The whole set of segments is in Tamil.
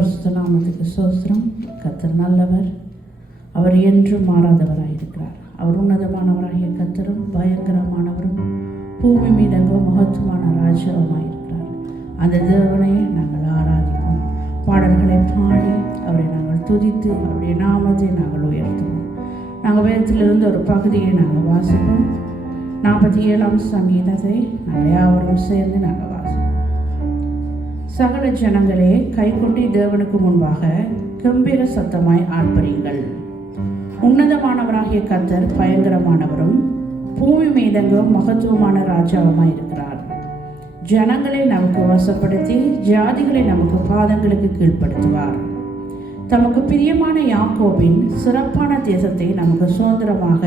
பரிசுத்த நாமத்துக்கு ஸ்தோத்திரம். கர்த்தர் நல்லவர், அவர் என்றும் மாறாதவராயிருக்கிறார். அவர் உன்னதமானவராகிய கர்த்தரும் பயங்கரமானவரும் பூமி மீதெங்கும் மகத்துவமான ராஜாவுமாயிருக்கிறார். அந்த தேவனை நாங்கள் ஆராதிப்போம், பாடல்களை பாடி அவரை நாங்கள் துதித்து அவருடைய நாமத்தை நாங்கள் உயர்த்துவோம். நாங்கள் வேதத்திலிருந்து ஒரு பகுதியை நாங்கள் வாசிப்போம். 47ஆம் சங்கீதத்தை நாங்கள் யாவரும் சேர்ந்து நாங்கள் வாசிப்போம். சகல ஜனங்களே, கைகொட்டி தேவனுக்கு முன்பாக கம்பீர சத்தமாய் ஆர்ப்பரியுங்கள். உன்னதமானவராகிய கர்த்தர் பயங்கரமானவரும் பூமி மீதெங்கும் மகத்துவமான ராஜாவுமாய் இருக்கிறார். ஜனங்களை நமக்கு வசப்படுத்தி ஜாதிகளை நமக்கு பாதங்களுக்கு கீழ்ப்படுத்துவார். தமக்கு பிரியமான யாக்கோபின் சிறப்பான தேசத்தை நமக்கு சுதந்திரமாக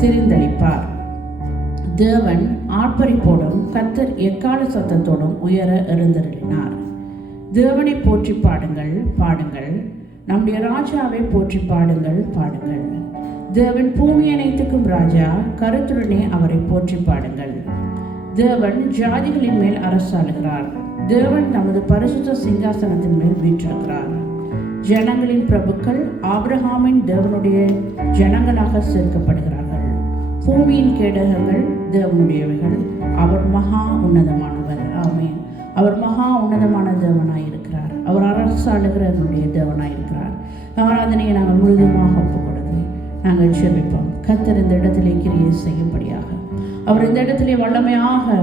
தெரிந்தளிப்பார். தேவன் ஆர்ப்பரிப்போடும் கர்த்தர் எக்கால சத்தத்தோடும் உயர எழுந்தருளினார். தேவனை போற்றி பாடுங்கள், பாடுங்கள். நம்முடைய ராஜாவை போற்றி பாடுங்கள், பாடுங்கள். தேவன் பூமி அனைத்துக்கும் ராஜா, கருத்துடனே அவரை போற்றி பாடுங்கள். தேவன் ஜாதிகளின் மேல் அரசாளுகிறார். தேவன் தமது பரிசுத்த சிங்காசனத்தின் மேல் வீற்றிருக்கிறார். ஜனங்களின் பிரபுக்கள் ஆபிரகாமின் தேவனுடைய ஜனங்களாக சேர்க்கப்படுகிறார்கள். பூமியின் கேடகங்கள் தேவனுடையவைகள். அவர் மகா உன்னதமானவர். ஆமென். அவர் மகா உன்னதமான தேவனாயிருக்கிறார். அவர் அரசாளுகிற என்னுடைய தேவனாயிருக்கிறார். ஆராதனையை நாங்கள் முழுதுமாக ஒப்புக் கொடுத்து நாங்கள் ஜெபிப்போம். கர்த்தர் இந்த இடத்திலே கிரியை செய்யும்படியாக, அவர் இந்த இடத்திலே வல்லமையாக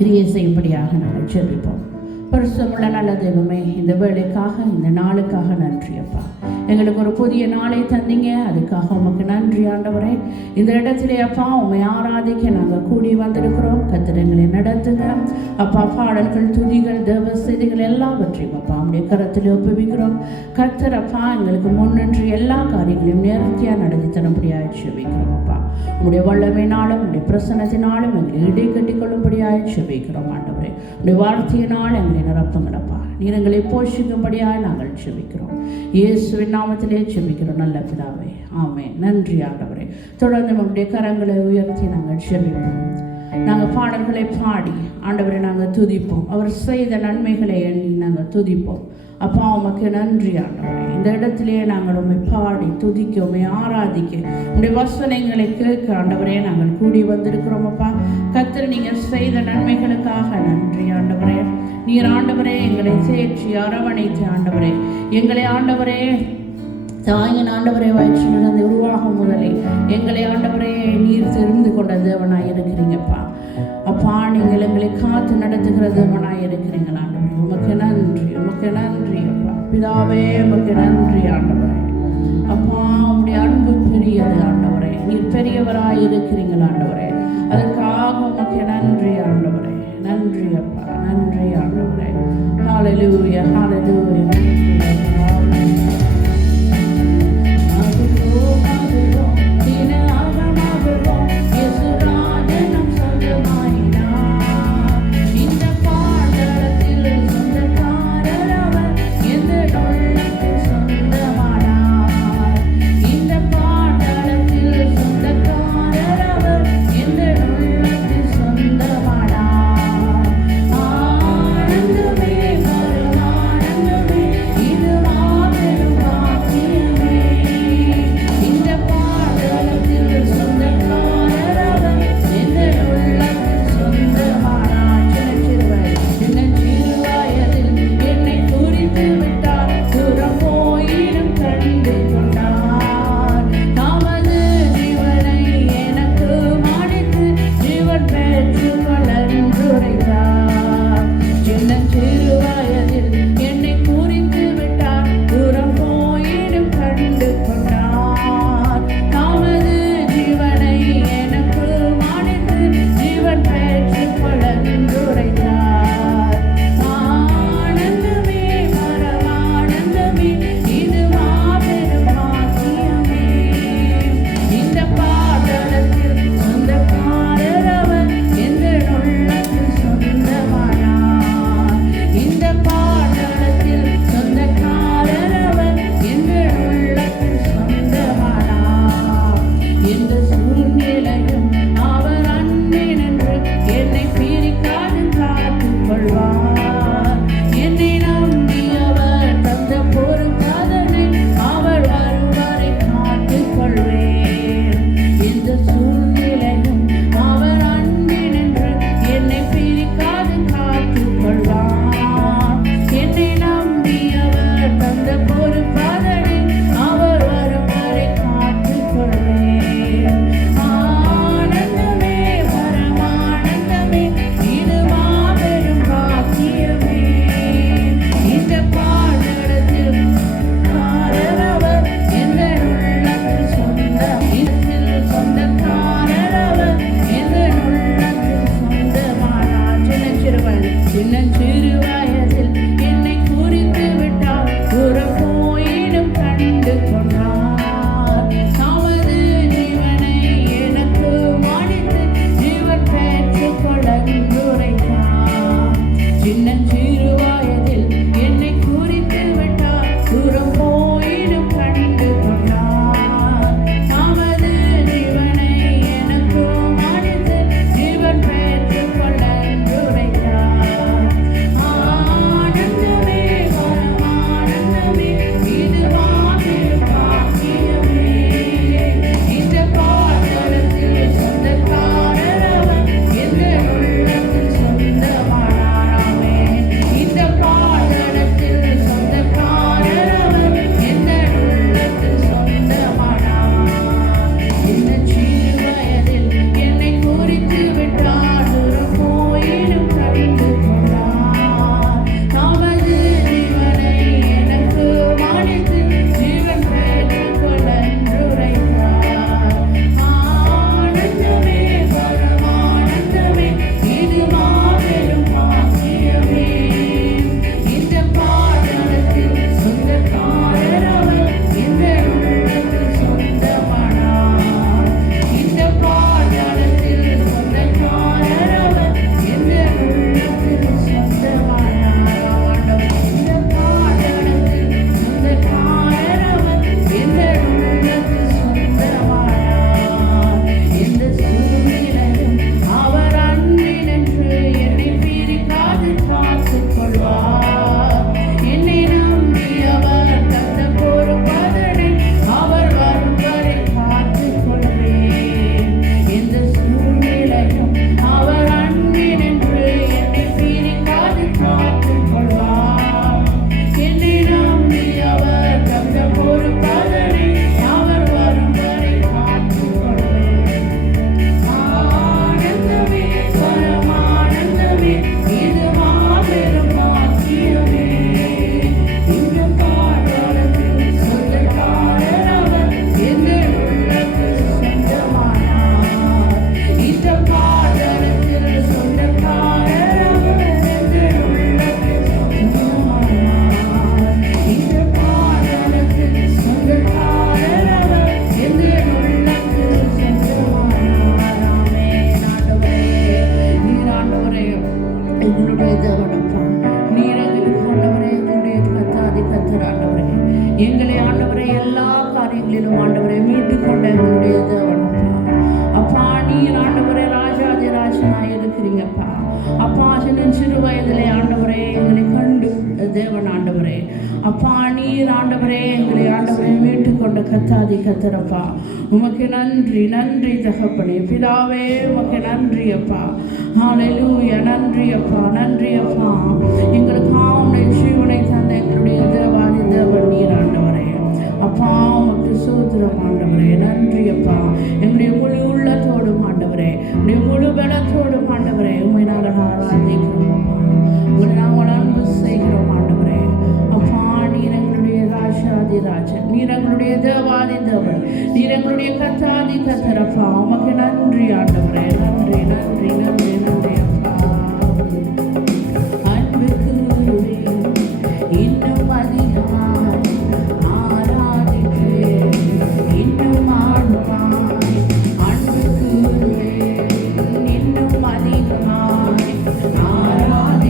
கிரியை செய்யும்படியாக நாங்கள் ஜெபிப்போம். பரிசுத்தமுள்ள நல்ல தெய்வமே, இந்த வேலைக்காக, இந்த நாளுக்காக நன்றி அப்பா. எங்களுக்கு ஒரு புதிய நாளை தந்தீங்க, அதுக்காக உமக்கு நன்றி ஆண்டவரே. இந்த இடத்திலே அப்பா உண்மை ஆராதிக்க நாங்கள் கூடி வந்திருக்கிறோம். கர்த்தர் எங்களை நடத்துங்க அப்பா. பாடல்கள், துதிகள், தேவ செய்திகள் எல்லாவற்றையும் அப்பா உடைய கரத்தில் ஒப்புவிக்கிறோம். கர்த்தர் அப்பா எங்களுக்கு முன்னின்று எல்லா காரியங்களையும் நேர்த்தியாக நடத்தி தரும்படியாக ஜெபிக்கிறோம் அப்பா. உங்களுடைய வல்லமையினாலும் உங்களுடைய பிரசன்னத்தினாலும் எங்களை இடை கட்டிக் கொள்ளும்படியாக ஜெபிக்கிறோம் ஆண்டவரே. உடைய வார்த்தையினால் எங்களை நிரப்புங்களப்பா. நீர் எங்களை போஷிக்கும்படியாக நாங்கள் ஜெபிக்கிறோம். இயேசுவின் நாமத்திலே ஜெபிக்கிறோம் நல்ல பிதாவே, ஆமென். நன்றி ஆண்டவரே. தொடர்ந்து நம்முடைய கரங்களை உயர்த்தி நாங்கள் ஜெபிப்போம். நாங்கள் பாடல்களை பாடி ஆண்டவரை நாங்கள் துதிப்போம். அவர் செய்த நன்மைகளை எண்ணி நாங்கள் துதிப்போம். அப்பா உமக்கு நன்றி ஆண்டவரே. இந்த இடத்திலே நாங்கள் உண்மை பாடி துதிக்க, உண்மை ஆராதிக்க, உங்களுடைய வசனங்களை கேட்க ஆண்டவரே நாங்கள் கூடி வந்திருக்கிறோம் அப்பா. கர்த்தர் நீங்கள் செய்த நன்மைகளுக்காக நன்றி ஆண்டவரே. நீர் ஆண்டவரே எங்களை தேற்றி அரவணைத்து ஆண்டவரே, எங்களை ஆண்டவரே தாயின் ஆண்டவரை வயிற்றிலிருந்து உருவாகும் முதலே எங்களை ஆண்டவரே நீர் தெரிந்து கொண்ட தேவனாய் இருக்கிறீங்கப்பா. அப்பா நீங்கள் எங்களை காத்து நடத்துகிற தேவனாய் இருக்கிறீங்கள் ஆண்டவரே. உமக்கு நன்றி, உமக்கு நன்றி அப்பா. பிதாவே உமக்கு நன்றி ஆண்டவரே. அப்பா உம்முடைய அன்பு பெரியது ஆண்டவரே. நீர் பெரியவராய் இருக்கிறீங்கள் ஆண்டவரே. அதற்காக உமக்கு நன்றி ஆண்டவரே. நன்றி அப்பா, நன்றி ஆண்டவரே. ஹல்லேலூயா, ஹல்லேலூயா. ஆனந்தமே ஆண்டவரே. எங்களை ஆண்டவரை எல்லா காரியங்களிலும் ஆண்டவரை மீட்டு கொண்ட எங்களுடைய தேவனப்பா. அப்பா நீர் ஆண்டவரே ராஜாதி ராஜனாய் இருக்கிறீங்கப்பா. அப்பா சிறு வயதிலே ஆண்டவரே எங்களை கண்டு தேவன் ஆண்டவரே. அப்பா நீர் ஆண்டவரே எங்களை ஆண்டவரை மீட்டு கொண்ட கத்தாதி கத்தரப்பா. உமக்கு நன்றி நன்றி தகப்பனே. பிதாவே உமக்கு நன்றி அப்பா. ஹல்லேலூயா. நன்றி அப்பா நன்றி அப்பா. எங்களுக்கு உம்முடைய ஜீவனை தந்த எங்களுடைய தேவாதி தேவன் நீர் ஆண்டவரே. அப்பா உமக்கு ஸ்தோத்திரம் ஆண்டவரே. நன்றி அப்பா. எங்களுடைய முழு உள்ளத்தோடும் ஆண்டவரே, உடைய முழு பலத்தோடும் ஆண்டவரே உம்மை நாங்கள் ஆராதிக்கிறோம் அப்பா. உங்களை நாங்கள் அன்பு செய்கிறோம் ஆண்டவரே. அப்பா நீர் எங்களுடைய ராஜாதி ராஜன், நீர் எங்களுடைய தேவாதி தேவன், நீர் எங்களுடைய கத்தாதி கத்தரப்பா. உமக்கு நன்றி ஆண்டவரே. நன்றி நன்றி நன்றி நன்றி அப்பா. அன்புக்கு இன்னும் அதிகமாய் ஆராதிப்பேன், இன்னும் ஆழ்வாய். அன்புக்கு இன்னும் அதிகமாய்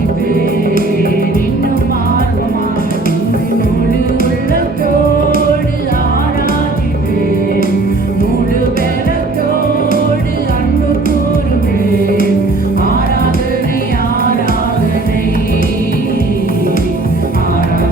ஆராதிப்பேன், இன்னும் ஆழ்வாய். முழு உள்ளத்தோடு ஆராதிப்பேன், முழு பலத்தோடு அன்பு கூறுவேன். ஆராதனை ஆராதனை ஆராதனை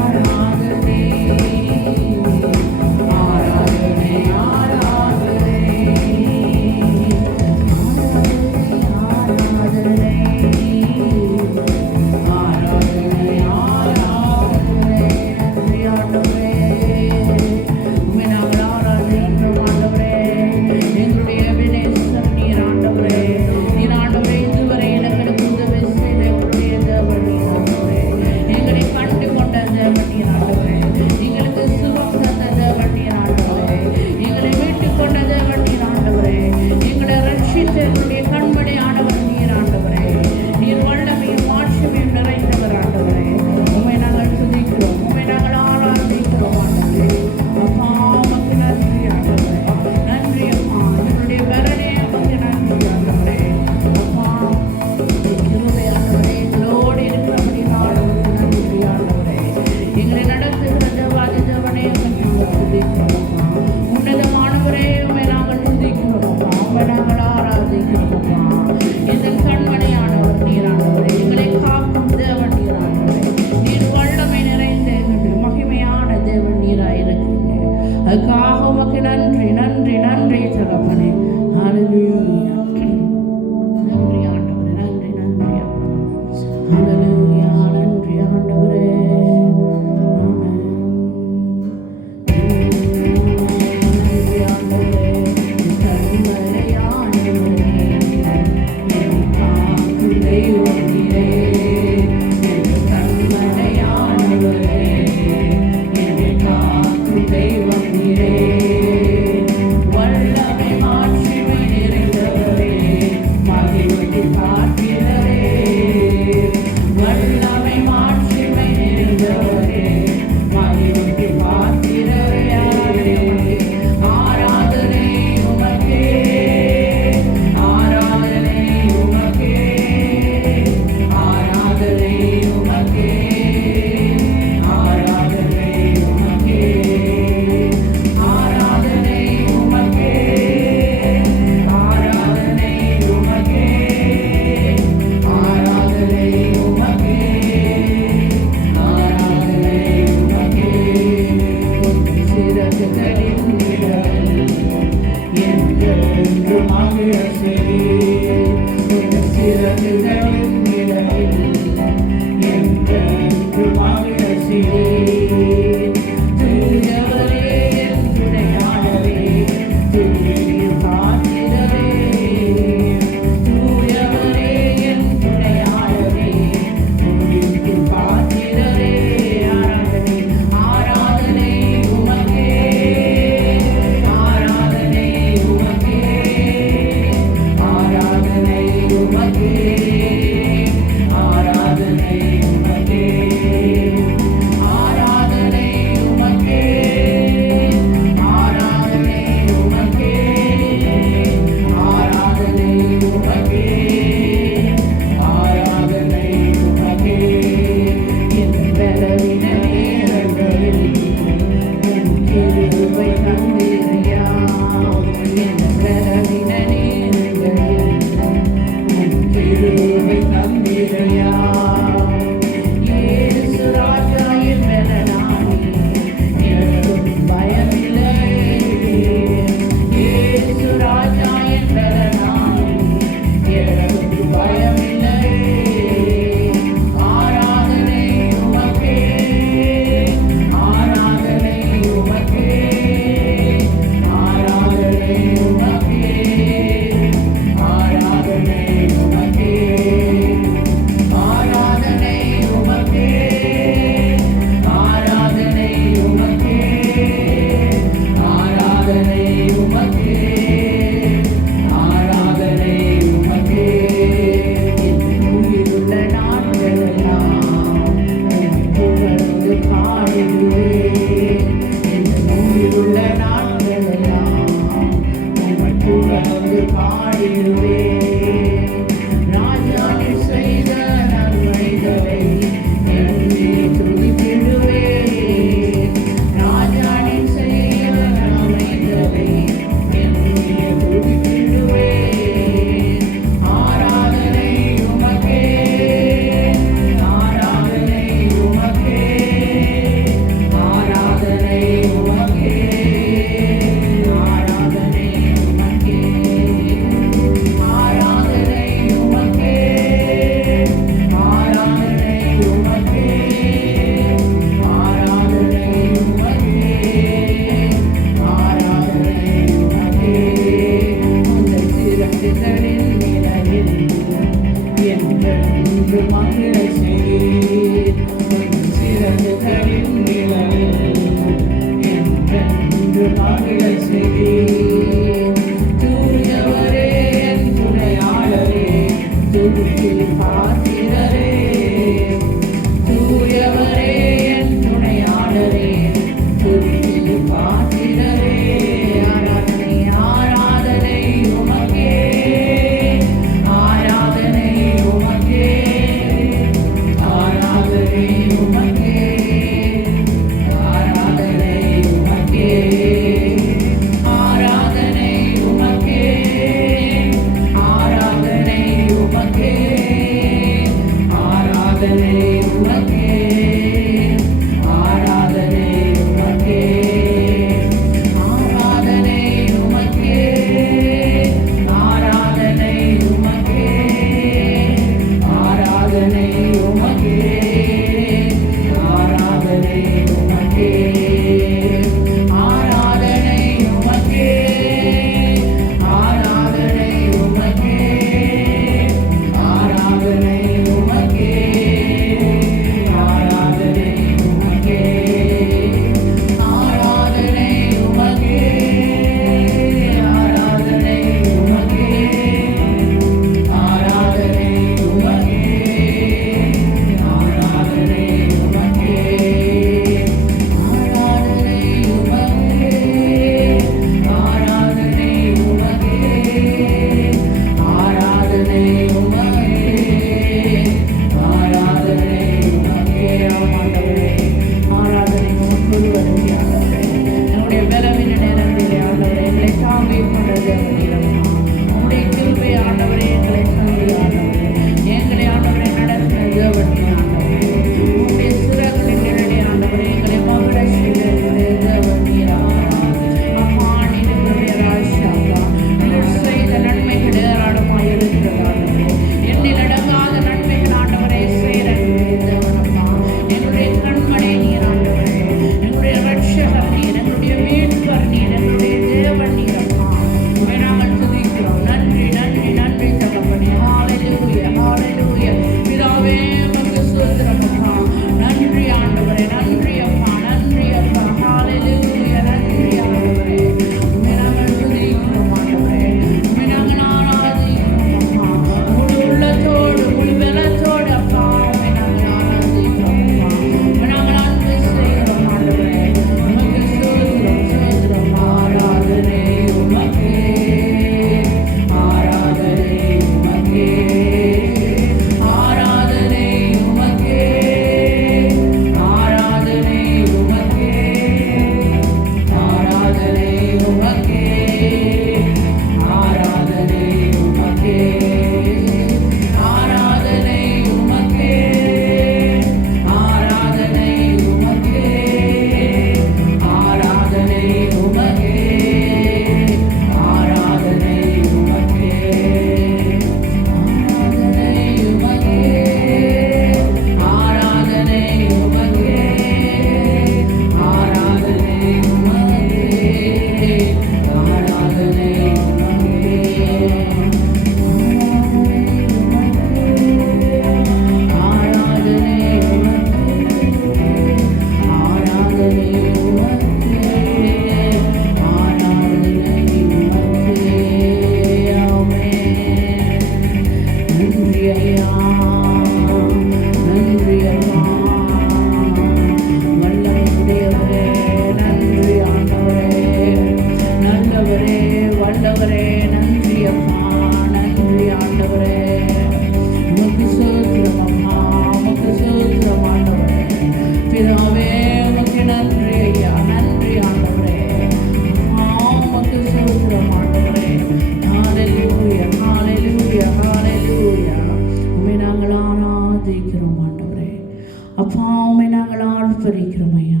அப்பா உம்மை நாங்கள் ஆர்ப்பரிக்கிறோம் ஐயா.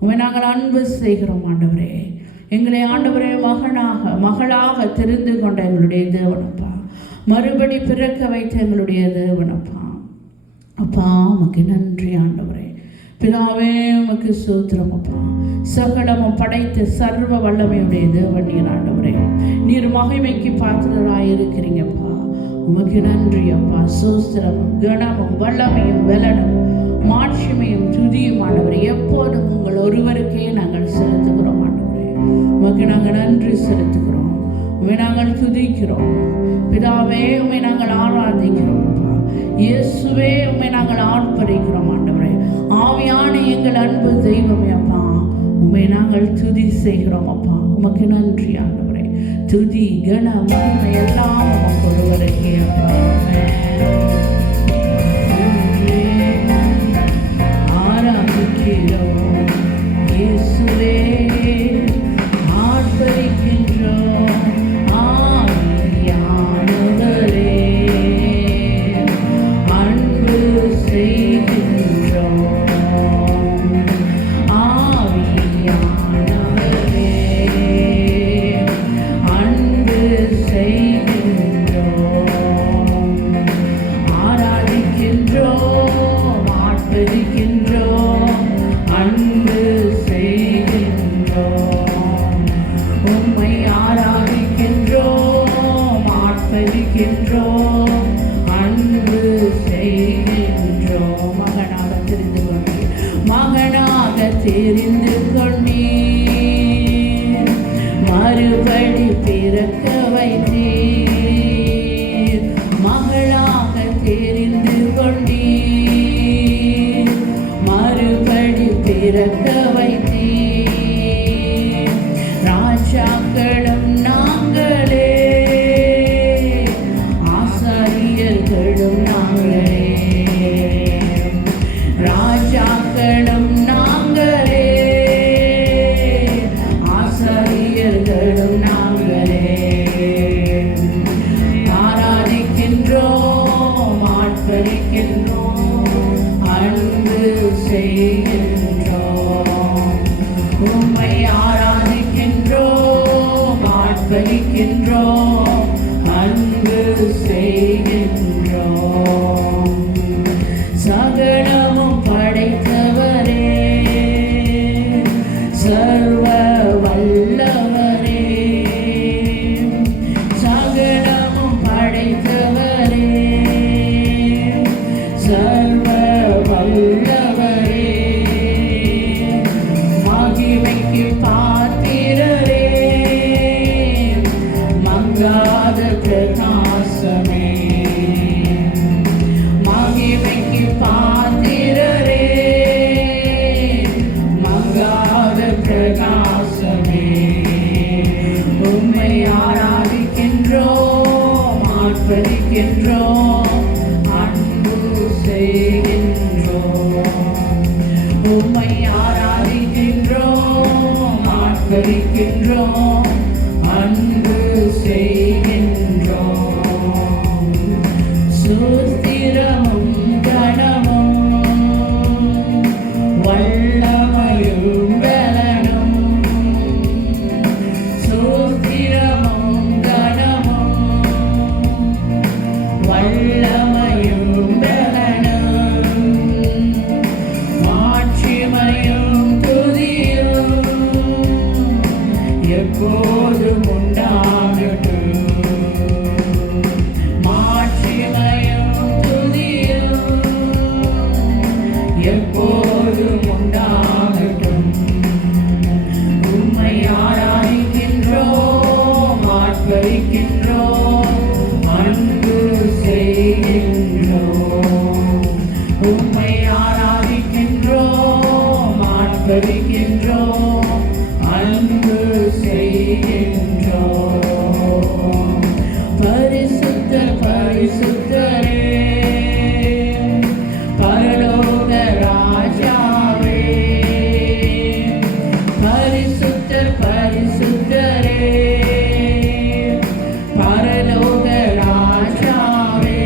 உம்மை நாங்கள் அன்பு செய்கிறோம் ஆண்டவரே. எங்களை ஆண்டவரே மகளாக தெரிந்து கொண்ட எங்களுடைய தேவனப்பா, மறுபடி பிறக்க வைத்த எங்களுடைய தேவனப்பா. அப்பா உமக்கு நன்றி ஆண்டவரே. பிதாவே உமக்கு ஸ்தோத்திரம் அப்பா. சகலமும் படைத்த சர்வ வல்லமையுடைய தேவன் நீர் ஆண்டவரே. நீர் மகிமைக்கு பாத்திரராயிருக்கிறீங்கப்பா. உமக்கு நன்றி அப்பா. ஸ்தோத்திரமும் கனமும் வல்லமையும் வெலனும் மாட்சிமையும் துதியும் ஆண்டவரே எப்போதும் உங்கள் ஒருவருக்கே நாங்கள் செலுத்துகிறோம் ஆண்டவரே. உமக்கு நாங்கள் நன்றி செலுத்துகிறோம். உம்மை நாங்கள் துதிக்கிறோம் பிதாவே. உம்மை நாங்கள் ஆராதிக்கிறோம் அப்பா. இயேசுவே உம்மை நாங்கள் ஆர்ப்பரிக்கிறோம் ஆண்டவரே. ஆவியான எங்கள் அன்பு தெய்வமே அப்பா, உம்மை நாங்கள் துதி செய்கிறோம் அப்பா. உமக்கு நன்றி ஆண்டவரே. துதி கன மகிமை எல்லாம் உமக்கு ஒருவருக்கே அப்பா. ஆராதிக்கிறோம் இயேசுவே, ஆர்ப்பரிக்கின்றோம் ஆவியானவரே, அன்பு செய்கின்றோம் ஆவியானவரே, அன்பு செய்கின்றோம், ஆராதிக்கின்றோம், ஆர்ப்பரிக்கின்றோம், அன்பு செய்கின்றோம். உம்மை ஆராதிக்கின்றோம், ஆர்ப்பரிக்கின்றோம், அன்பு செய்கின்றோம். மகனாக தெரிந்து கொண்டீர், மகனாக தெரிந்து கொண்டீர், மறுபடி பிறக்க வைத்தீர். மகளாக தெரிந்து கொண்டீர், மறுபடி பிறக்க வைத்தீர். ராஜாக்களும் நாங்களே, ஆசாரியர்களும் நாங்களே, ராஜாக்களும் நாங்களே, ஆசாரியர்களும் நாங்களே, ஆராதிக்கின்றோம், ஆர்ப்பரிக்கின்றோம், அன்பு செய்கின்றோம். உம்மை ஆராதிக்கின்றோம், ஆர்ப்பரிக்கின்றோம், அன்பு செய்கின்றோம். சகலமும் படைத்தவரே, சர்வ வல்லவரே, சகலமும் படைத்தவரே, சர்வ வல்லவரே, மகிமைக்கு பாத்திரரே, மங்காத பிரகாசமே, மகிமைக்கு பாத்திரரே, மங்காத பிரகாசமே. உம்மை ஆராதிக்கின்றோம், ஆர்ப்பரிக்கின்றோம், அன்பு செய்கின்றோம். உம்மை ஆராதிக்கின்றோம், ஆர்ப்பரிக்கின்றோம், அன்பு செய்கின்றோம். சுஸ்திரமும் கனமும் வல்லமையும் பலனும், சுஸ்திரமும் கனமும் வல்லமையும் பலனும், மாட்சிமையும் துதியும் எப்போதும் உண்டாகட்டும். மாட்சிமையும் துதியும் எப்போதும் உண்டாகட்டும். உம்மை ஆராதிக்கின்றோம், ஆர்ப்பரிக்கின்றோம், அன்பு செய்கின்றோம். உம்மை ஆராதிக்கின்றோம், ஆர்ப்பரிக்கின்றோம், அன்பு செய்கின்றோம். பரிசுத்தர் பரிசுத்தரே, பரலோக ராஜாவே, பரிசுத்தர் பரிசுத்தரே, பரலோக ராஜாவே,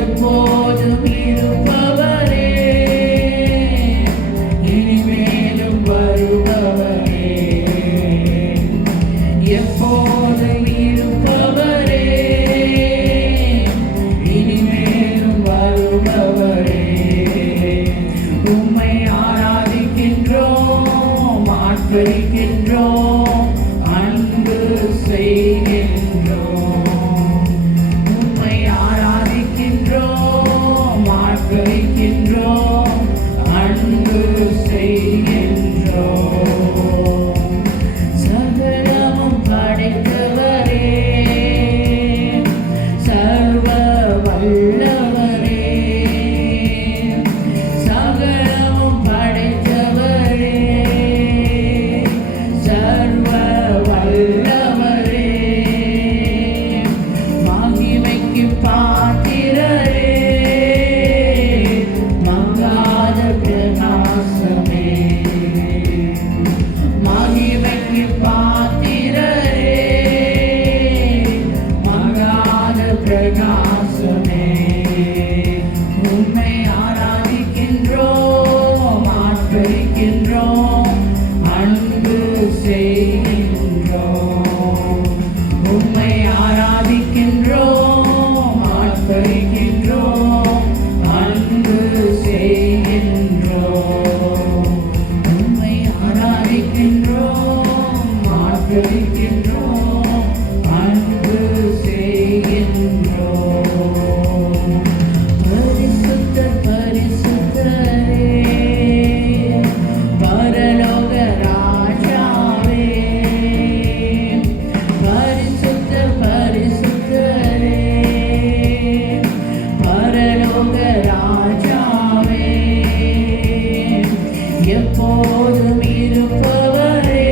எப்போதும் இருப்ப ஆர்ப்பரிக்கின்றோம், அன்பு செய்கின்றோம். உம்மை ஆராதிக்கின்றோம், ஆர்ப்பரிக்கின்றோம், அன்பு செய்கின்றோம். சகலமும் படைத்தவரே, சர்வ வல்லவரே, சகலமும் படைத்தவரே, சர்வ வல்லவரே, மகிமைக்கு பாத்திரரே, மங்காத பிரகாசமே, மகிமைக்கு பாத்திரரே, மங்காத பிரகாசமே. உம்மை ஆராதிக்கின்றோம், ஆர்ப்பரிக்கின்றோம், அன்பு செய்கின்றோம். உம்மை ஆராதிக்கின்றோம், ஆர்ப்பரிக்கின்றோம், அன்பு செய்கின்றோம். உம்மை ஆராதிக்கின்றோம், ஆர்ப்பரிக்கின்றோம், அன்பு செய்கின்றோம். பரிசுத்தர் பரிசுத்தரே, பரலோக ராஜாவே, பரிசுத்தர் பரிசுத்தரே, பரலோக ராஜாவே, எப்போதும் இருப்பவரே,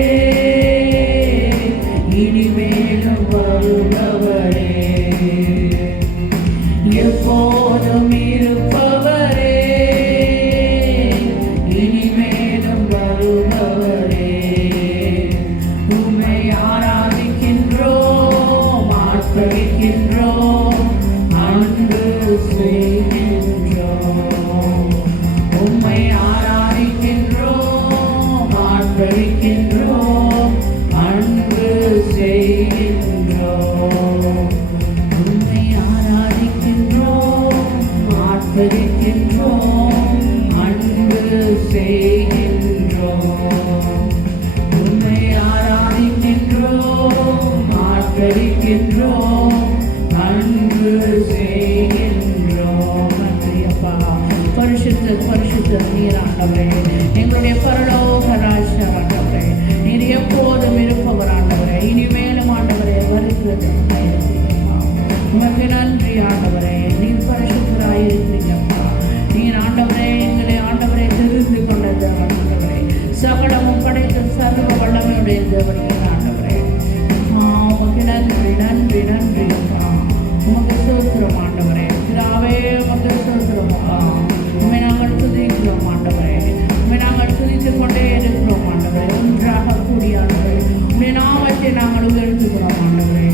இனிமேலும் வருபவரே, எப்போதும் இருப்பவரே, இனிமேலும் வருபவரே. உம்மை ஆராதிக்கின்றோம், ஆர்ப்பரிக்கின்றோம், அன்பு செய்கின்றோம். உம்மை ஆராதிக்கின்றோம், ஆர்ப்பரிக்கின்றோம், அன்பு செய்கின்றோம். உம்மை ஆராதிக்கின்றோம், ஆர்ப்பரிக்கின்றோம், அன்பு செய்கின்றோம். உம்மை ஆராதிக்கின்றோம், ஆர்ப்பரிக்கின்றோம், அன்பு செய்கின்றோம். நன்றி அப்பா. பரிசுத்த பரிசுத்த நீர் ஆண்டவரே, எங்களுடைய பரலோக ராஜா ஆண்டவரே, நீர் எப்போதும் இருப்பவர் ஆண்டவரே, இனிமேலும் ஆண்டவரே வருகிறது. உமக்கு நன்றி ஆண்டவரே, நீர் பரிசுத்தராயிருக்கிறீங்கப்பா. நீர் ஆண்டவரே எங்களை ஆண்டவரே தெரிந்து கொண்ட தேவன் ஆண்டவரே, சகலமும் படைத்த சர்வ வல்லமையுடைய தேவன் நீர் ஆண்டவரே. உமக்கு நன்றி நன்றி நன்றி அப்பா. உமக்கு ஸ்தோத்திரம் ஆண்டவரே. பிதாவே உமக்கு ஸ்தோத்திரம் அப்பா. உம்மை நாங்கள் துதிக்கிறோம் ஆண்டவரே, உம்மை நாங்கள் துதித்துக் கொண்டே இருக்கிறோம் ஆண்டவரே. ஒன்றாக கூடிய ஆண்டவரே உம்முடைய நாமத்தை நாங்கள் உயர்த்துகிறோம் ஆண்டவரே.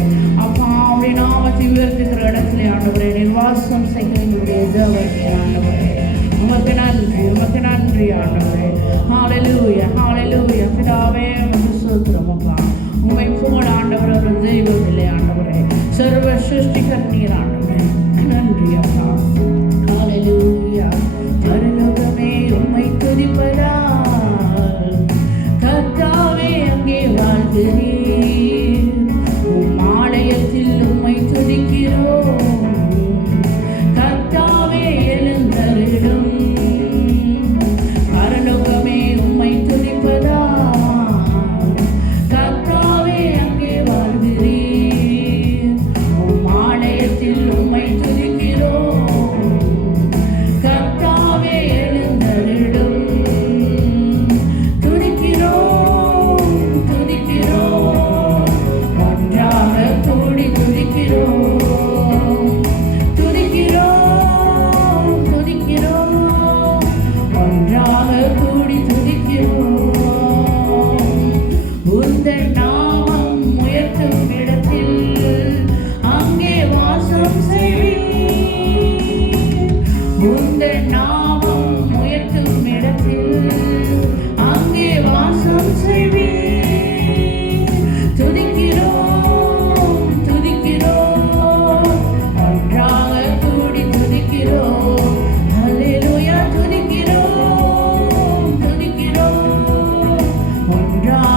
அப்பா உம்முடைய நாமத்தை உயர்த்துகிற இடத்துல ஆண்டவரே நீர் வாசம் செய்கிற எங்களுடைய தேவன் நீர் ஆண்டவரே. உமக்கு நன்றி, உமக்கு நன்றி ஆண்டவரே. ஹல்லேலூயா ஹல்லேலூயா. பிதாவே உமக்கு ஸ்தோத்திரம் அப்பா. உம்மை போல ஆண்டவர் ஒரு தெய்வம் இல்லை ஆண்டவரே. சர்வ சிருஷ்டிகர் நீர் ஆண்டவரே. நன்றி அப்பா. ஹல்லேலூயா. பரலோகமே உம்மை துதிப்பதால் கர்த்தாவே அங்கே வாழ்கிறீர். உம் ஆலயத்தில் உம்மை துதிக்கிறோம். கர்த்தாவே எழுந்தருளும். பரலோகமே உம்மை துதிப்பதால் கர்த்தாவே அங்கே வாழ்கிறீர். உம் ஆலயத்தில் உம்மை துதிக்கிறோம். கர்த்தாவே எழுந்தருளும். துதிக்கிறோம் துதிக்கிறோம், ஒன்றாக கூடி துதிக்கிறோம். துதிக்கிறோம் துதிக்கிறோம், ஒன்றாக கூடி துதிக்கிறோம். உந்தன் நாமம் உயர்த்தும் இடத்தில் அங்கே வாசம் செய்வீர். உந்தன் நாமம் உயர்த்தும் இடத்தில் அங்கே வாசம் செய்வீர். துதிக்கிறோம் துதிக்கிறோம், ஒன்றாக கூடி துதிக்கிறோம். ஹல்லேலூயா. துதிக்கிறோம் துதிக்கிறோம், ஒன்றாக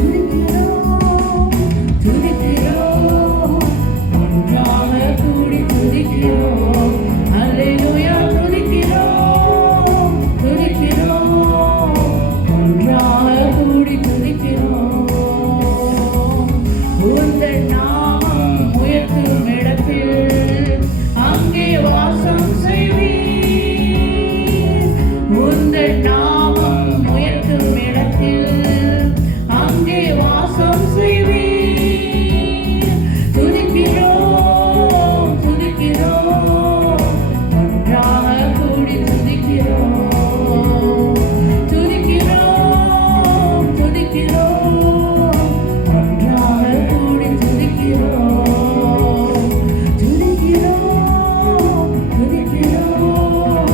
துதிக்கிறோம் துதிக்கிறோம் ஒன்றாக கூடி துதிக்கிறோம் அல்லேலூயா துதிக்கிறோம் துதிக்கிறோம் ஒன்றாக கூடி துதிக்கிறோம் உந்தன் நாமம் உயர்த்தும் இடத்தில் அங்கே வாசம் செய்வீர் உந்தன் நாமம் உயர்த்தும் இடத்தில் அங்கே வாசம் செய்வீர் துதிக்கிறோம் துதிக்கிறோம் ஒன்றாக கூடி துதிக்கிறோம் துதிக்கிறோம் துதிக்கிறோம் ஒன்றாக கூடி துதிக்கிறோம் துதிக்கிறோம் துதிக்கிறோம்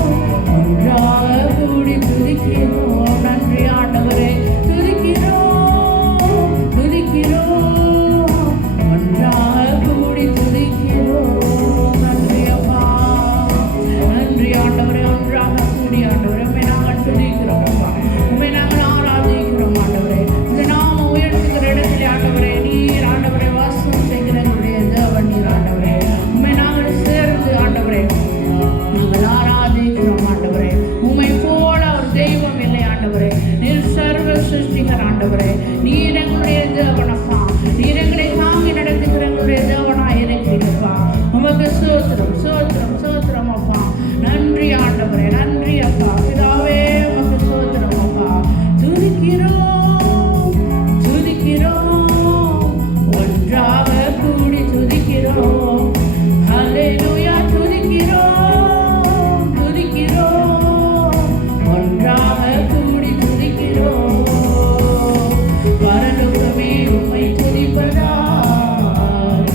ஒன்றாக கூடி துதிக்கிறோம் நன்றி ஆண்டவரே துதிக்கிறோம் துதிக்கிறோம் ஒன்றாக கூடி துதிக்கிறோம் நன்றி அப்பா நன்றி ஆண்டவரே ஒன்றாக கூடி ஆண்டவரே உம்மை நாங்கள் துதிக்கிறோம் அப்பா உம்மை நாங்கள் ஆராதிக்கிறோம் ஆண்டவரே இந்த நாம உயர்த்துகிற இடத்துல ஆண்டவரே நீர் ஆண்டவரே வாசம் செய்கிற எங்களுடைய தேவன் நீர் ஆண்டவரே உம்மை நாங்கள் சேர்ந்து ஆண்டவரே நாங்கள் ஆராதிக்கிறோம் ஆண்டவரே உம்மை போல ஒரு தெய்வம் இல்லை ஆண்டவரே நீர் சர்வ சிருஷ்டிகர் ஆண்டவரே நீர் எங்களுடைய தேவனப்பா நீர் எங்களை தாங்கி நடத்துகிற எங்களுடைய தேவனாய் இருக்கிறீங்கப்பா உமக்கு சோத்திரம் சோத்திரம் சோத்திரம் அப்பா நன்றி ஆண்டவரே நன்றி அப்பா பிதாவே உமக்கு சோத்திரம் அப்பா துதிக்கிறோம் துதிக்கிறோம் ஒன்றாக கூடி துதிக்கிறோம் அல்லேலூயா துதிக்கிறோம் துதிக்கிறோம் ஒன்றாக கூடி துதிக்கிறோம் பரலோகமே உம்மை துதிப்பதால்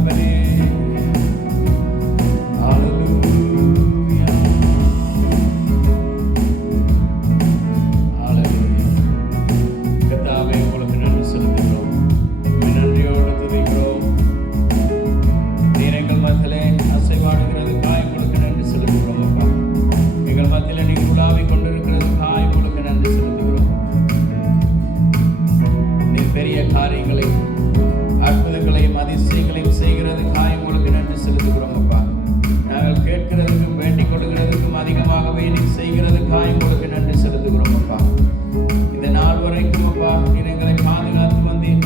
தகப்பனே. ஹalleluya ஹalleluya. கர்த்தாவே உங்களுக்கு நன்றி செலுத்துகிறோம், நன்றியோடு துதிக்கிறோம். நீர் எங்கள் மத்தியிலே அசைவாடுகிறதுக்காய் உங்களுக்கு நன்றி செலுத்துகிறோம் அப்பா. எங்கள் மத்தியிலே நீர் உலாவி கொண்டிருக்கிறதுக்காய் உங்களுக்கு நன்றி செலுத்துகிறோம். நீர் பெரிய காரியங்களை, அற்புதங்களையும் அதிசயங்களையும் செய்கிறதுக்காய் உங்களுக்கு நன்றி செலுத்துகிறோம் அப்பா. நாங்கள் கேட்கிறதுக்கும் வேண்டிக் கொள்கிறதுக்கும் அதிகமாகவே நீர் செய்கிறதுக்காய் உங்களுக்கு நன்றி செலுத்துகிறோம் அப்பா. இந்த நாள் வரைக்கும் அப்பா நீர் எங்களை பாதுகாத்து வந்தீர்.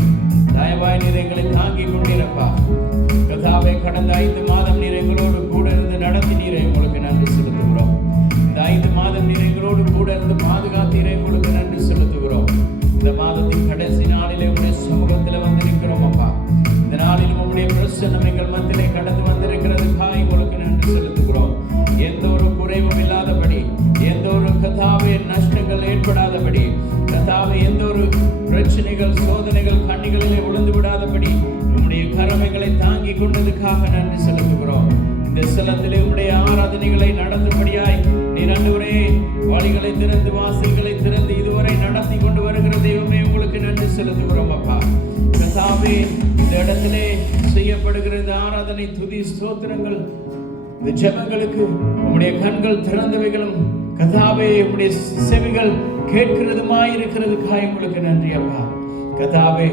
தயவாய் நீர் எங்களை தாங்கிக் கொண்டீரப்பா. கர்த்தாவே, கடந்த 5 மாதம் நீர் எங்களோடு கூட இருந்து நடத்தினீரே, உங்களுக்கு நன்றி செலுத்துகிறோம். இந்த 5 மாதம் நீர் எங்களோடு கூட இருந்து பாதுகாத்தீரே, உங்களுக்கு நன்றி செலுத்துகிறோம். இந்த மாதத்தின் கடைசி நாளிலே உங்களுடைய சமூகத்தில் வந்து நிற்கிறோம் அப்பா. இந்த நாளிலும் உங்களுடைய பிரசன்னம் எங்கள் மத்தியிலே கடந்து வந்திருக்கிறதுக்காய் உங்களுக்கு நன்றி செலுத்துகிறோம். எந்த ஒரு குறைவும் இல்லாதபடி, எந்த ஒரு கர்த்தாவே நஷ்டங்கள் ஏற்படாதபடி, கர்த்தாவே எந்த ஒரு பிரச்சனைகள், சோதனைகள் கண்ணிகளிலே விழுந்து விடாதபடி உம்முடைய கரமைகளை தாங்கி கொண்டதுக்காக நன்றி செலுத்துகிறோம். இந்த ஸ்தலத்திலே உம்முடைய ஆராதனைகளை நடந்தபடியாய் நீர் ஆண்டவரே வழிகளை திறந்து, வாசல்களை திறந்து இதுவரை நடத்தி கொண்டு வருகிற தெய்வமே, உங்களுக்கு நன்றி செலுத்துகிறோம் அப்பா. கர்த்தாவே, இந்த இடத்திலே செய்யப்படுகிற இந்த ஆராதனை, துதி, ஸ்தோத்திரங்கள், இந்த ஜெபங்களுக்கு உம்முடைய கண்கள் திறந்தவைகளும் கர்த்தாவே உம்முடைய செவிகள் கேட்கிறதுமாய் இருக்கிறதுக்காய் உங்களுக்கு நன்றி அப்பா. கர்த்தாவே,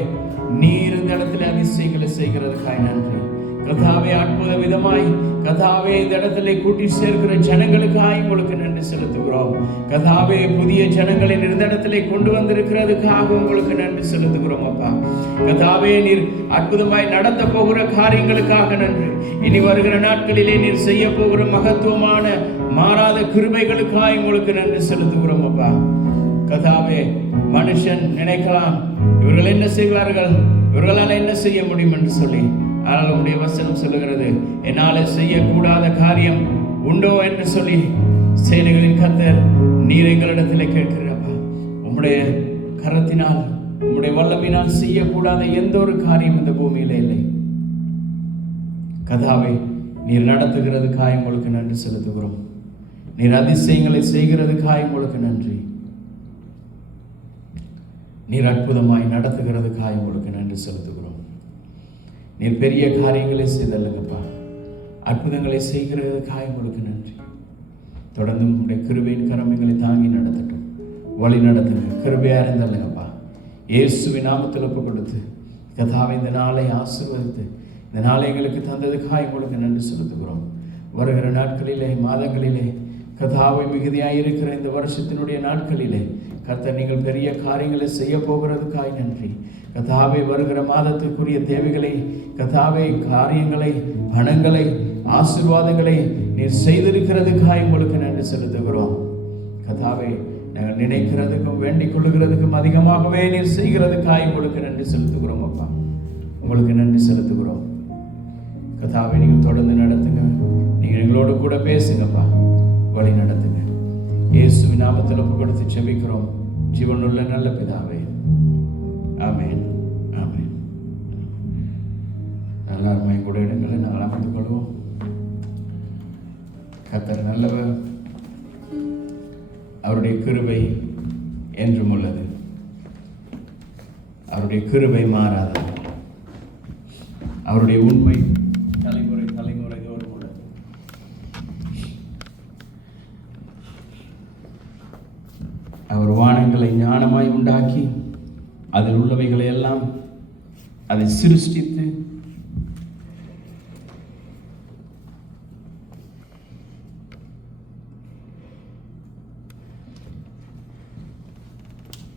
நீர் இந்த இடத்துல அதிசயங்களை செய்கிறதுக்காய் நன்றி. கர்த்தாவே, அற்புத விதமாய் கர்த்தாவே இந்த இடத்துல கூட்டி சேர்க்கிற ஜனங்களுக்காய் உங்களுக்கு நன்றி செலுத்துகிறோம். கர்த்தாவே, புதிய ஜனங்களை இந்த இடத்துல கொண்டு வந்திருக்கிறதுக்காக உங்களுக்கு நன்றி செலுத்துகிறோம் அப்பா. கர்த்தாவே, நீர் அற்புதமாய் நடத்த போகிற காரியங்களுக்காக நன்றி. இனி வருகிற நாட்களிலே நீர் செய்ய போகிற மகத்துவமான மாறாத கிருபைகளுக்காய் உங்களுக்கு நன்றி செலுத்துகிறோம் அப்பா. கர்த்தாவே, மனுஷன் நினைக்கலாம் இவர்கள் என்ன செய்வார்கள், இவர்களால் என்ன செய்ய முடியும் என்று சொல்லி. ஆனால் உம்முடைய வசனம் சொல்லுகிறது, என்னால செய்யக்கூடாத காரியம் உண்டோ என்று சொல்லி சேனைகளின் கர்த்தர் நீர் எங்களிடத்தில் கேட்கிறப்பா. உம்முடைய கரத்தினால், உம்முடைய வல்லமையினால் செய்யக்கூடாத எந்த ஒரு காரியம் இந்த பூமியில இல்லை. கர்த்தாவே, நீர் நடத்துகிறதுக்காய் உங்களுக்கு நன்றி செலுத்துகிறோம். நீர் அதிசயங்களை செய்கிறதுக்காய் உங்களுக்கு நன்றி. நீர் அற்புதமாய் நடத்துகிறதுக்காய் உங்களுக்கு நன்றி செலுத்துகிறோம். நீர் பெரிய காரியங்களை செய்தல்லங்கப்பா, அற்புதங்களை செய்கிறதுக்காய் உங்களுக்கு நன்றி. தொடர்ந்து உங்களுடைய கிருபையின் கரமைகளை தாங்கி நடத்தட்டும், வழி நடத்துங்க. கிருபையா இருந்தல்லங்கப்பா, இயேசுவின் நாமத்தில் ஒப்பு கொடுத்து கர்த்தாவே இந்த நாளை ஆசீர்வதித்து இந்த நாளை எங்களுக்கு தந்ததுக்காய் உங்களுக்கு நன்றி செலுத்துகிறோம். வருகிற நாட்களிலே, மாதங்களிலே கர்த்தாவே மிகுதியாக இருக்கிற இந்த வருஷத்தினுடைய நாட்களிலே கர்த்தர் நீங்கள் பெரிய காரியங்களை செய்ய போகிறதுக்காய் நன்றி. கர்த்தாவே, வருகிற மாதத்திற்குரிய தேவைகளை, கர்த்தாவே காரியங்களை, பணங்களை, ஆசீர்வாதங்களை நீர் செய்திருக்கிறதுக்காய் உங்களுக்கு நன்றி செலுத்துகிறோம். கர்த்தாவே, நாங்கள் நினைக்கிறதுக்கும் வேண்டிக் கொள்ளுகிறதுக்கும் அதிகமாகவே நீர் செய்கிறதுக்காய் உங்களுக்கு நன்றி செலுத்துகிறோம் அப்பா. உங்களுக்கு நன்றி செலுத்துகிறோம். கர்த்தாவே, நீங்கள் தொடர்ந்து நடத்துங்க. நீங்கள் எங்களோடு கூட பேசுங்கப்பா, வழி நடத்துங்க. இயேசுவின் நாமத்தில் ஒப்பு கொடுத்து ஜெபிக்கிறோம் ஜீவனுள்ள நல்ல பிதாவே, ஆமென், ஆமென். எல்லாருமே கூட இடங்களை நாங்கள் அமர்ந்து கொள்வோம். கர்த்தர் நல்லவர், அவருடைய கிருபை என்றும் உள்ளது, அவருடைய கிருபை மாறாதது, அவருடைய உண்மை தலைமுறை தலைமுறை தோறும் உள்ளது. அவர் வானங்களை ஞானமாய் உண்டாக்கி அதில் உள்ளவைகளை எல்லாம் அதை சிருஷ்டித்து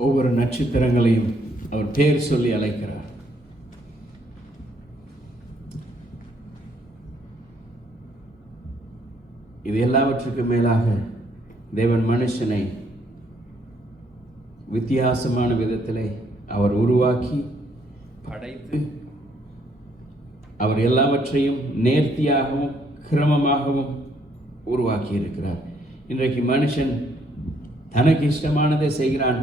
ஒவ்வொரு நட்சத்திரங்களையும் அவர் பேர் சொல்லி அழைக்கிறார். இது எல்லாவற்றுக்கும் மேலாக தேவன் மனுஷனை வித்தியாசமான விதத்திலே அவர் உருவாக்கி படைத்து அவர் எல்லாவற்றையும் நேர்த்தியாகவும் கிரமமாகவும் உருவாக்கி இருக்கிறார். இன்றைக்கு மனுஷன் தனக்கு இஷ்டமானதை செய்கிறான்.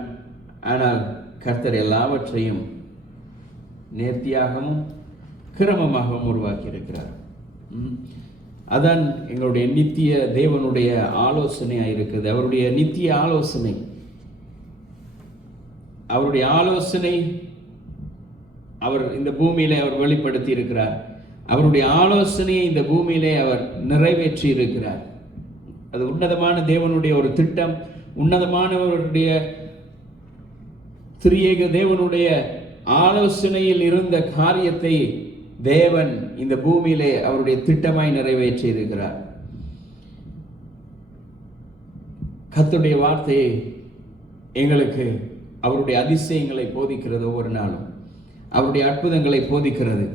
ஆனால் கர்த்தர் எல்லாவற்றையும் நேர்த்தியாகவும் கிரமமாகவும் உருவாக்கி இருக்கிறார். அதான் எங்களுடைய நித்திய தேவனுடைய ஆலோசனையாக இருக்குது. அவருடைய நித்திய ஆலோசனை, அவருடைய ஆலோசனை அவர் இந்த பூமியிலே அவர் வெளிப்படுத்தி இருக்கிறார். அவருடைய ஆலோசனையை இந்த பூமியிலே அவர் நிறைவேற்றி இருக்கிறார். அது உன்னதமான தேவனுடைய ஒரு திட்டம், உன்னதமானவருடைய திரியேக தேவனுடைய ஆலோசனையில் இருந்த காரியத்தை தேவன் இந்த பூமியிலே அவருடைய திட்டமாய் நிறைவேற்றி இருக்கிறார். கர்த்தருடைய வார்த்தையை எங்களுக்கு அவருடைய அதிசயங்களை போதிக்கிறது, ஒவ்வொரு நாளும் அவருடைய அற்புதங்களை போதிக்கிறது.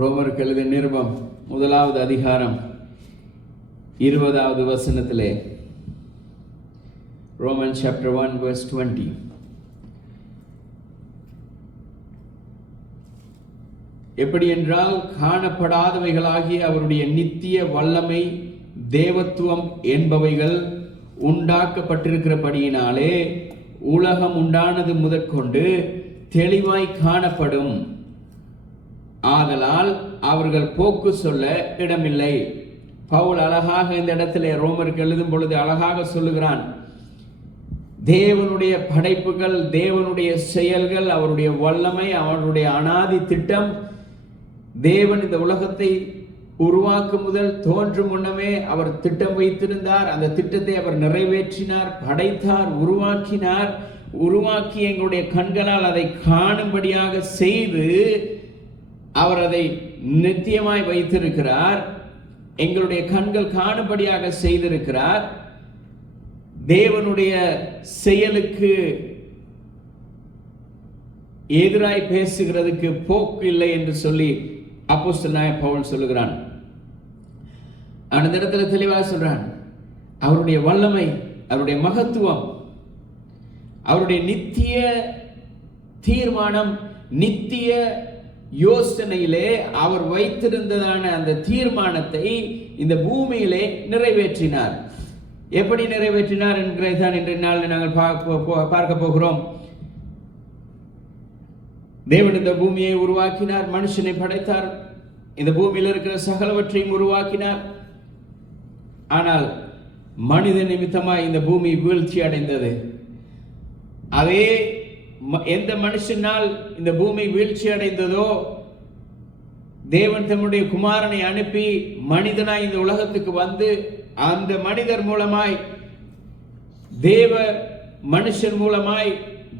ரோமருக்கு எழுதிய நிருபம் 1வது அதிகாரம் 20வது வசனத்திலே, Romans chapter 1 verse 20, எப்படி என்றால், காணப்படாதவைகளாகிய அவருடைய நித்திய வல்லமை தேவத்துவம் என்பவைகள் உண்டாக்கப்பட்டிருக்கிறபடியினாலே உலகம் உண்டானது முதற்கொண்டு தெளிவாய் காணப்படும். ஆதலால் அவர்கள் போக்கு சொல்ல இடமில்லை. பவுல் அழகாக இந்த இடத்திலே ரோமருக்கு எழுதும் பொழுது அழகாக சொல்லுகிறான், தேவனுடைய படைப்புகள், தேவனுடைய செயல்கள், அவருடைய வல்லமை, அவருடைய அனாதி திட்டம், தேவன் இந்த உலகத்தை உருவாக்கும் முதல் தோன்றும் முன்னமே அவர் திட்டம் வைத்திருந்தார். அந்த திட்டத்தை அவர் நிறைவேற்றினார், படைத்தார், உருவாக்கினார். உருவாக்கி எங்களுடைய கண்களால் அதை காணும்படியாக செய்து அவர் அதை நித்தியமாய் வைத்திருக்கிறார். எங்களுடைய கண்கள் காணும்படியாக செய்திருக்கிறார். தேவனுடைய செயலுக்கு எதிராய் பேசுகிறதுக்கு போக்கு இல்லை என்று சொல்லி அப்போஸ்தலனாகிய பவுல் சொல்லுகிறான். அந்த இடத்துல தெளிவாக சொல்றான், அவருடைய வல்லமை, அவருடைய மகத்துவம், அவருடைய நித்திய தீர்மானம், நித்திய யோசனையிலே அவர் வைத்திருந்ததான அந்த தீர்மானத்தை இந்த பூமியிலே நிறைவேற்றினார். எப்படி நிறைவேற்றினார் என்கிறதான் இன்றைய நாளில் நாங்கள் பார்க்க போகிறோம். தேவன் இந்த பூமியை உருவாக்கினார், மனுஷனை படைத்தார், இந்த பூமியில் இருக்கிற சகலவற்றையும் உருவாக்கினார். ஆனால் மனித நிமித்தமாய் இந்த பூமி வீழ்ச்சி அடைந்தது. அதே எந்த மனுஷனால் இந்த பூமி வீழ்ச்சி அடைந்ததோ, தேவன் தம்முடைய குமாரனை அனுப்பி மனிதனாய் இந்த உலகத்துக்கு வந்து அந்த மனிதர் மூலமாய், தேவ மனுஷன் மூலமாய்,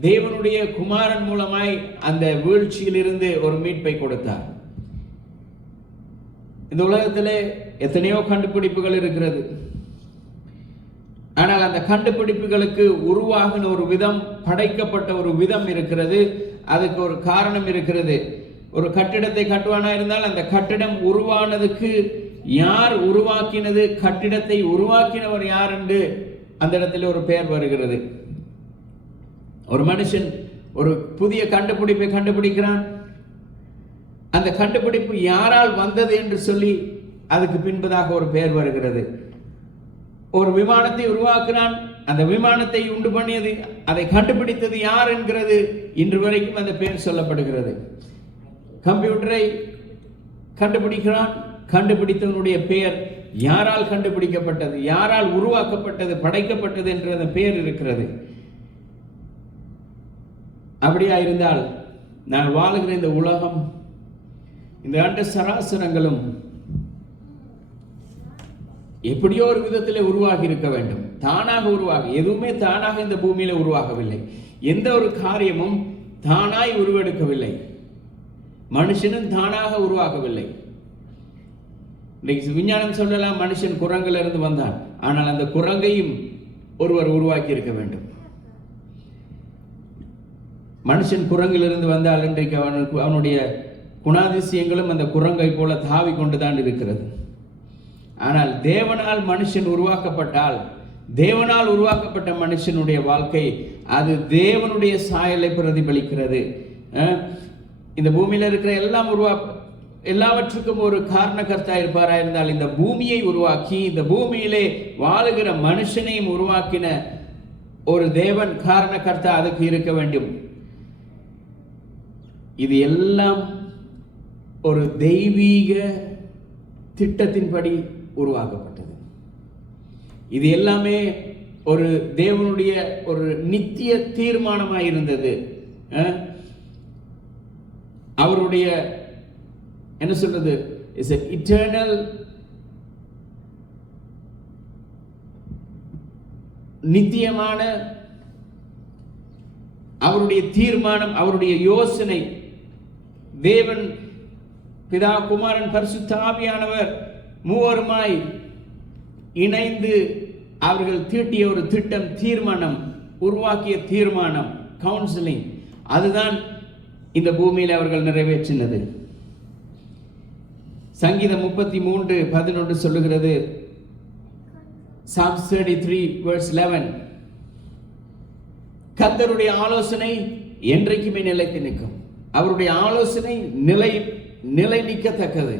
தேவனுடைய குமாரன் மூலமாய் அந்த வீழ்ச்சியில் இருந்து ஒரு மீட்பை கொடுத்தார். இந்த உலகத்திலே எத்தனையோ கண்டுபிடிப்புகள் இருக்கிறது. ஆனால் அந்த கண்டுபிடிப்புகளுக்கு உருவாகின ஒரு விதம், படைக்கப்பட்ட ஒரு விதம் இருக்கிறது. அதுக்கு ஒரு காரணம் இருக்கிறது. ஒரு கட்டிடத்தை கட்டுவானா இருந்தால் அந்த கட்டிடம் உருவானதுக்கு யார் உருவாக்கினது, கட்டிடத்தை உருவாக்கினவர் யார் என்று அந்த இடத்துல ஒரு பெயர் வருகிறது. ஒரு மனுஷன் ஒரு புதிய கண்டுபிடிப்பை கண்டுபிடிக்கிறான். அந்த கண்டுபிடிப்பு யாரால் வந்தது என்று சொல்லி அதுக்கு பின்பதாக ஒரு பெயர் வருகிறது. ஒரு விமானத்தை உருவாக்கினான், அந்த விமானத்தை உண்டு பண்ணியது, அதை கண்டுபிடித்தது யார் என்கிறது இன்று வரைக்கும் அந்த பெயர் சொல்லப்படுகிறது. கம்ப்யூட்டரை கண்டுபிடிக்கிறான், கண்டுபிடித்தவனுடைய பெயர் யாரால் கண்டுபிடிக்கப்பட்டது, யாரால் உருவாக்கப்பட்டது, படைக்கப்பட்டது என்ற அந்த பெயர் இருக்கிறது. அப்படியா இருந்தால் நான் வாழுகிற இந்த உலகம், இந்த அண்ட சராசரங்களும் எப்படியோ ஒரு விதத்தில் உருவாகி இருக்க வேண்டும். தானாக உருவாகி, எதுவுமே தானாக இந்த பூமியில உருவாகவில்லை. எந்த ஒரு காரியமும் தானாய் உருவெடுக்கவில்லை. மனுஷனும் தானாக உருவாகவில்லை. இன்னைக்கு விஞ்ஞானம் சொல்லலாம், மனுஷன் குரங்குல இருந்து வந்தான். ஆனால் அந்த குரங்கையும் ஒருவர் உருவாக்கி இருக்க வேண்டும். மனுஷன் குரங்கிலிருந்து வந்தால் இன்றைக்கு அவனுடைய குணாதிசயங்களும் அந்த குரங்கை போல தாவி கொண்டுதான் இருக்கிறது. ஆனால் தேவனால் மனுஷன் உருவாக்கப்பட்டால், தேவனால் உருவாக்கப்பட்ட மனுஷனுடைய வாழ்க்கை அது தேவனுடைய சாயலை பிரதிபலிக்கிறது. இந்த பூமியில இருக்கிற எல்லாவற்றுக்கும் ஒரு காரணகர்த்தா இருப்பாரா இருந்தால் இந்த பூமியை உருவாக்கி இந்த பூமியிலே வாழுகிற மனுஷனையும் உருவாக்கின ஒரு தேவன் காரணகர்த்தா அதுக்கு இருக்க வேண்டும். இது எல்லாம் ஒரு தெய்வீக திட்டத்தின்படி உருவாக்கப்பட்டது. இது எல்லாமே ஒரு தேவனுடைய ஒரு நித்திய தீர்மானமாக இருந்தது. அவருடைய என்ன சொல்றது, இஸ் an eternal நித்தியமான அவருடைய தீர்மானம், அவருடைய யோசனை. தேவன் பிதா, குமாரன், பரிசுத்த ஆவியானவர் மூவருமாய் இணைந்து அவர்கள் தீட்டிய ஒரு திட்டம், தீர்மானம், உருவாக்கிய தீர்மானம், கவுன்சிலிங், அதுதான் இந்த பூமியில் அவர்கள் நிறைவேற்றினது. சங்கீதம் 33:11 சொல்லுகிறது, Psalms 33:11, கர்த்தருடைய ஆலோசனை என்றைக்குமே நிலைத்து நிற்கும். அவருடைய ஆலோசனை நிலை நிற்கத்தக்கது.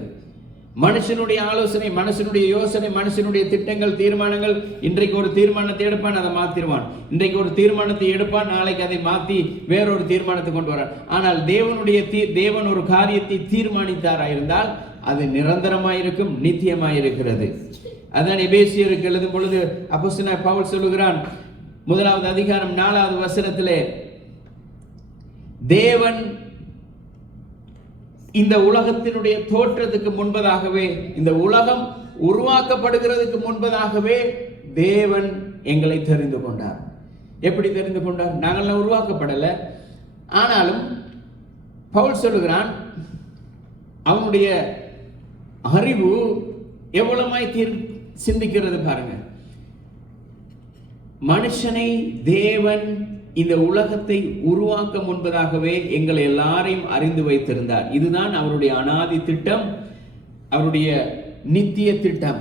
மனுஷனுடைய ஆலோசனை, மனுஷனுடைய யோசனை, மனுஷனுடைய திட்டங்கள், தீர்மானங்கள், இன்றைக்கு ஒரு தீர்மானத்தை எடுப்பான், அதை மாத்திடுவான். இன்றைக்கு ஒரு தீர்மானத்தை எடுப்பான், நாளைக்கு அதை மாற்றி வேறொரு தீர்மானத்தை கொண்டு வரான். ஆனால் தேவன் ஒரு காரியத்தை தீர்மானித்தாராயிருந்தால் அது நிரந்தரமாயிருக்கும், நித்தியமாயிருக்கிறது. அதான் எபேசியருக்கு எழுதும் பொழுது அப்போஸ்தலனாகிய பவுல் சொல்லுகிறான், 1வது அதிகாரம் 4வது வசனத்திலே, தேவன் இந்த உலகத்தினுடைய தோற்றத்துக்கு முன்பதாகவே, இந்த உலகம் உருவாக்கப்படுகிறதுக்கு முன்பதாகவே தேவன் எங்களை தெரிந்து கொண்டார். எப்படி தெரிந்து கொண்டார்? நாங்கள்லாம் உருவாக்கப்படலை. ஆனாலும் பவுல் சொல்லுகிறான், அவனுடைய அறிவு எவ்வளவாய் சிந்திக்கிறது பாருங்க. மனுஷனை தேவன் இந்த உலகத்தை உருவாக்க முன்பதாகவே எங்களை எல்லாரையும் அறிந்து வைத்திருந்தார். இதுதான் அவருடைய அனாதி திட்டம், அவருடைய நித்திய திட்டம்.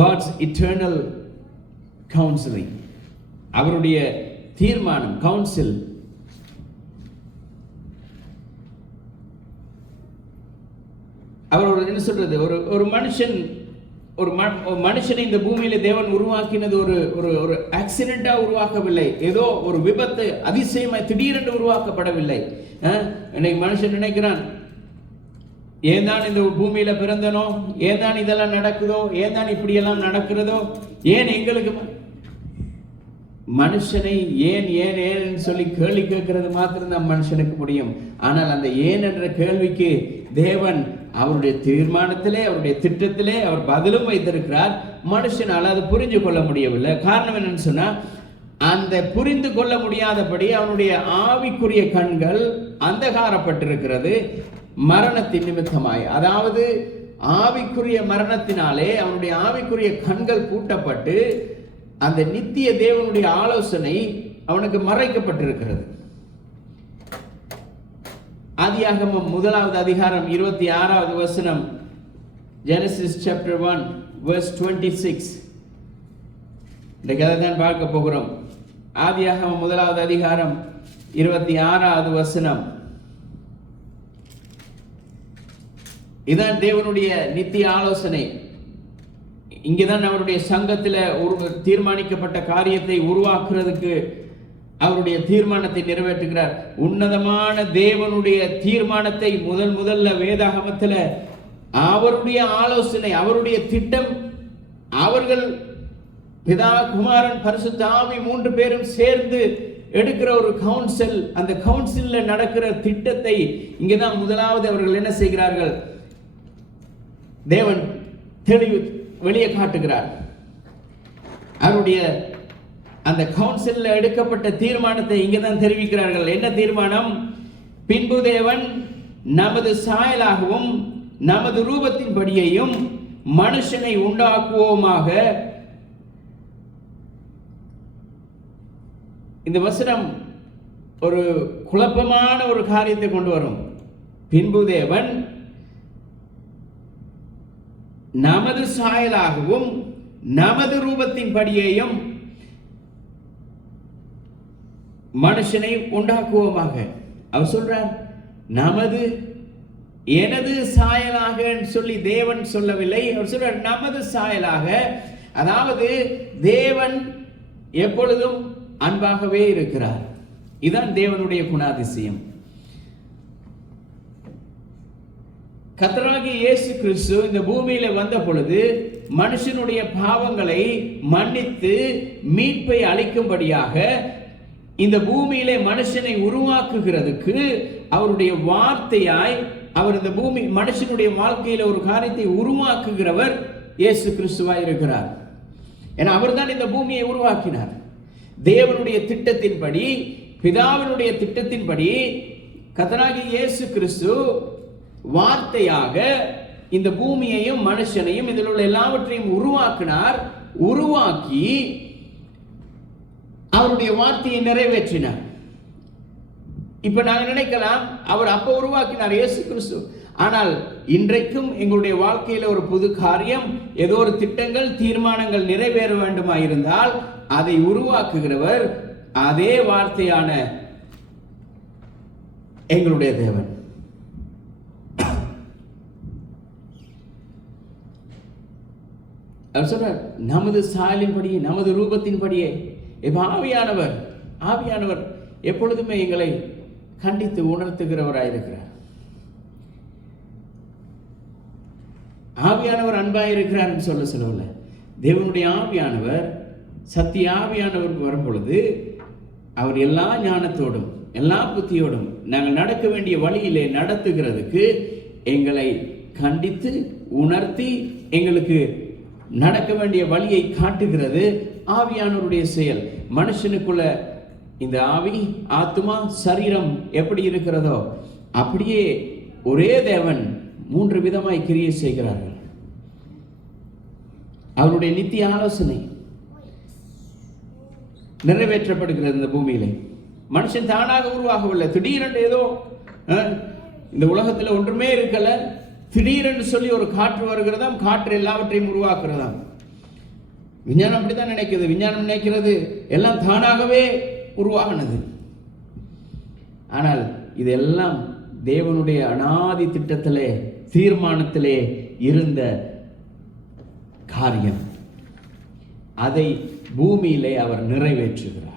God's eternal counseling, அவருடைய தீர்மானம், கவுன்சில். அவர் என்ன சொல்றது, ஒரு மனுஷனை இந்த பூமியில தேவன் உருவாக்கினது ஒரு ஆக்சிடென்டா உருவாக்கவில்லை. ஏதோ ஒரு விபத்து அதிசயமாய் திடீரென்று உருவாக்கப்படவில்லை. இன்னைக்கு மனுஷன் நினைக்கிறான், ஏன் தான் இந்த பூமியில பிறந்தனோ, ஏன் தான் இதெல்லாம் நடக்குதோ, ஏன் தான் இப்படி எல்லாம் நடக்கிறதோ, ஏன் எங்களுக்கு மனுஷனை ஏன் ஏன் ஏன் சொல்லி கேள்வி கேட்கிறது மாத்திரம் மனுஷனுக்கு முடியும். ஆனால் அந்த ஏன் என்ற கேள்விக்கு தேவன் அவருடைய தீர்மானத்திலே, அவருடைய திட்டத்திலே அவர் பதிலும் வைத்திருக்கிறார். மனுஷனால் அது புரிந்து கொள்ள முடியவில்லை. காரணம் என்னன்னு சொன்னா, அந்த புரிந்து கொள்ள முடியாதபடி அவனுடைய ஆவிக்குரிய கண்கள் அந்தகாரப்பட்டிருக்கிறது மரணத்தின் நிமித்தமாய். அதாவது ஆவிக்குரிய மரணத்தினாலே அவனுடைய ஆவிக்குரிய கண்கள் பூட்டப்பட்டு அந்த நித்திய தேவனுடைய ஆலோசனை அவனுக்கு மறைக்கப்பட்டிருக்கிறது. ஆதியாகமம் 1வது அதிகாரம் 26வது வசனம், Genesis chapter 1 verse 26. இந்த கதை தான் பார்க்க போகிறோம். ஆதியாகமம் 1வது அதிகாரம் 26வது வசனம். இதான் தேவனுடைய நித்திய ஆலோசனை. இங்கேதான் அவருடைய சங்கத்தில் தீர்மானிக்கப்பட்ட காரியத்தை உருவாக்குறதுக்கு அவருடைய தீர்மானத்தை நிறைவேற்றுகிறார். உன்னதமான தேவனுடைய தீர்மானத்தை முதல்ல வேதாகமத்தில் அவருடைய ஆலோசனை, அவருடைய திட்டம், அவர்கள் பிதா, குமாரன், பரிசுத்த ஆவி 3 பேரும் சேர்ந்து எடுக்கிற ஒரு கவுன்சில். அந்த கவுன்சில்ல நடக்கிற திட்டத்தை இங்கேதான் முதலாவது அவர்கள் என்ன செய்கிறார்கள், தேவன் தெளிவு வெளியே காட்டுகிறார். அவருடைய அந்த கவுன்சில்ல எடுக்கப்பட்ட தீர்மானத்தை இங்கதான் தெரிவிக்கிறார்கள். என்ன தீர்மானம்? பின்பு தேவன் நமது சாயலாகவும் நமது ரூபத்தின் படியையும் மனுஷனை உண்டாக்குவோமாக. இந்த வசனம் ஒரு குழப்பமான ஒரு காரியத்தை கொண்டு வரும். பின்பு தேவன் நமது சாயலாகவும் நமது ரூபத்தின் படியையும் மனுஷனை உண்டாக்குவோமாக. அவர் சொல்றார், நமது, எனது சாயலாக சொல்லி தேவன் சொல்லவில்லை. அவர் சொல்றார் நமது சாயலாக. அதாவது தேவன் எப்பொழுதும் அன்பாகவே இருக்கிறார். இதுதான் தேவனுடைய குணாதிசயம். கர்த்தராகிய இயேசு கிறிஸ்து இந்த பூமியில வந்த பொழுது மனுஷனுடைய பாவங்களை மன்னித்து மீட்பை அளிக்கும்படியாக இந்த பூமியிலே மனுஷனை உருவாக்குகிறதுக்கு அவருடைய வார்த்தையாய் அவர் இந்த பூமி மனுஷனுடைய வாழ்க்கையில ஒரு காரியத்தை உருவாக்குகிறவர் இயேசு கிறிஸ்துவாய் இருக்கிறார். ஏன்னா அவர் தான் இந்த பூமியை உருவாக்கினார். தேவனுடைய திட்டத்தின்படி, பிதாவினுடைய திட்டத்தின்படி கர்த்தராகிய இயேசு கிறிஸ்து வார்த்தையாக இந்த பூமியையும் மனுஷனையும் இதில் உள்ள எல்லாவற்றையும் உருவாக்கினார். உருவாக்கி அவருடைய வார்த்தையை நிறைவேற்றினார். இப்ப நாங்க நினைக்கலாம் அவர் அப்ப உருவாக்கினார் இயேசு கிறிஸ்து. ஆனால் இன்றைக்கும் எங்களுடைய வாழ்க்கையில ஒரு புது காரியம், ஏதோ ஒரு திட்டங்கள், தீர்மானங்கள் நிறைவேற வேண்டுமாயிருந்தால் அதை உருவாக்குகிறவர் அதே வார்த்தையான எங்களுடைய தேவன். அவர் சொல்றார், நமது சாயலின்படியே, நமது ரூபத்தின்படியே. ஆவியானவர் எப்பொழுதுமே எங்களை கண்டித்து உணர்த்துகிறவராயிருக்கிறார். ஆவியானவர் அன்பாயிருக்கிறார் சொல்லவில்லை. தேவனுடைய ஆவியானவர், சத்திய ஆவியானவர் வரும் பொழுது அவர் எல்லா ஞானத்தோடும் எல்லா புத்தியோடும் நாங்கள் நடக்க வேண்டிய வழியிலே நடத்துகிறதுக்கு எங்களை கண்டித்து உணர்த்தி எங்களுக்கு நடக்க வேண்டிய வழியை காட்டுகிறது ஆவியானவருடைய செயல். மனுஷனுக்குள்ள இந்த ஆவி, ஆத்மா, சரீரம் எப்படி இருக்கிறதோ அப்படியே ஒரே தேவன் 3 விதமாய் கிரியை செய்கிறார்கள். அவருடைய நித்திய ஆலோசனை நிறைவேற்றப்படுகிறது இந்த பூமியிலே. மனுஷன் தானாக உருவாகவில்லை. திடீரென்று ஏதோ இந்த உலகத்தில் ஒன்றுமே இருக்கல, திடீரென்று சொல்லி ஒரு காற்று வருகிறதாம், காற்று எல்லாவற்றையும் உருவாக்குறதாம். விஞ்ஞானம் அப்படித்தான் நினைக்கிறது. விஞ்ஞானம் நினைக்கிறது எல்லாம் தானாகவே உருவாகினது. ஆனால் இதெல்லாம் தேவனுடைய அனாதி திட்டத்திலே, தீர்மானத்திலே இருந்த காரியம். அதை பூமியிலே அவர் நிறைவேற்றுகிறார்.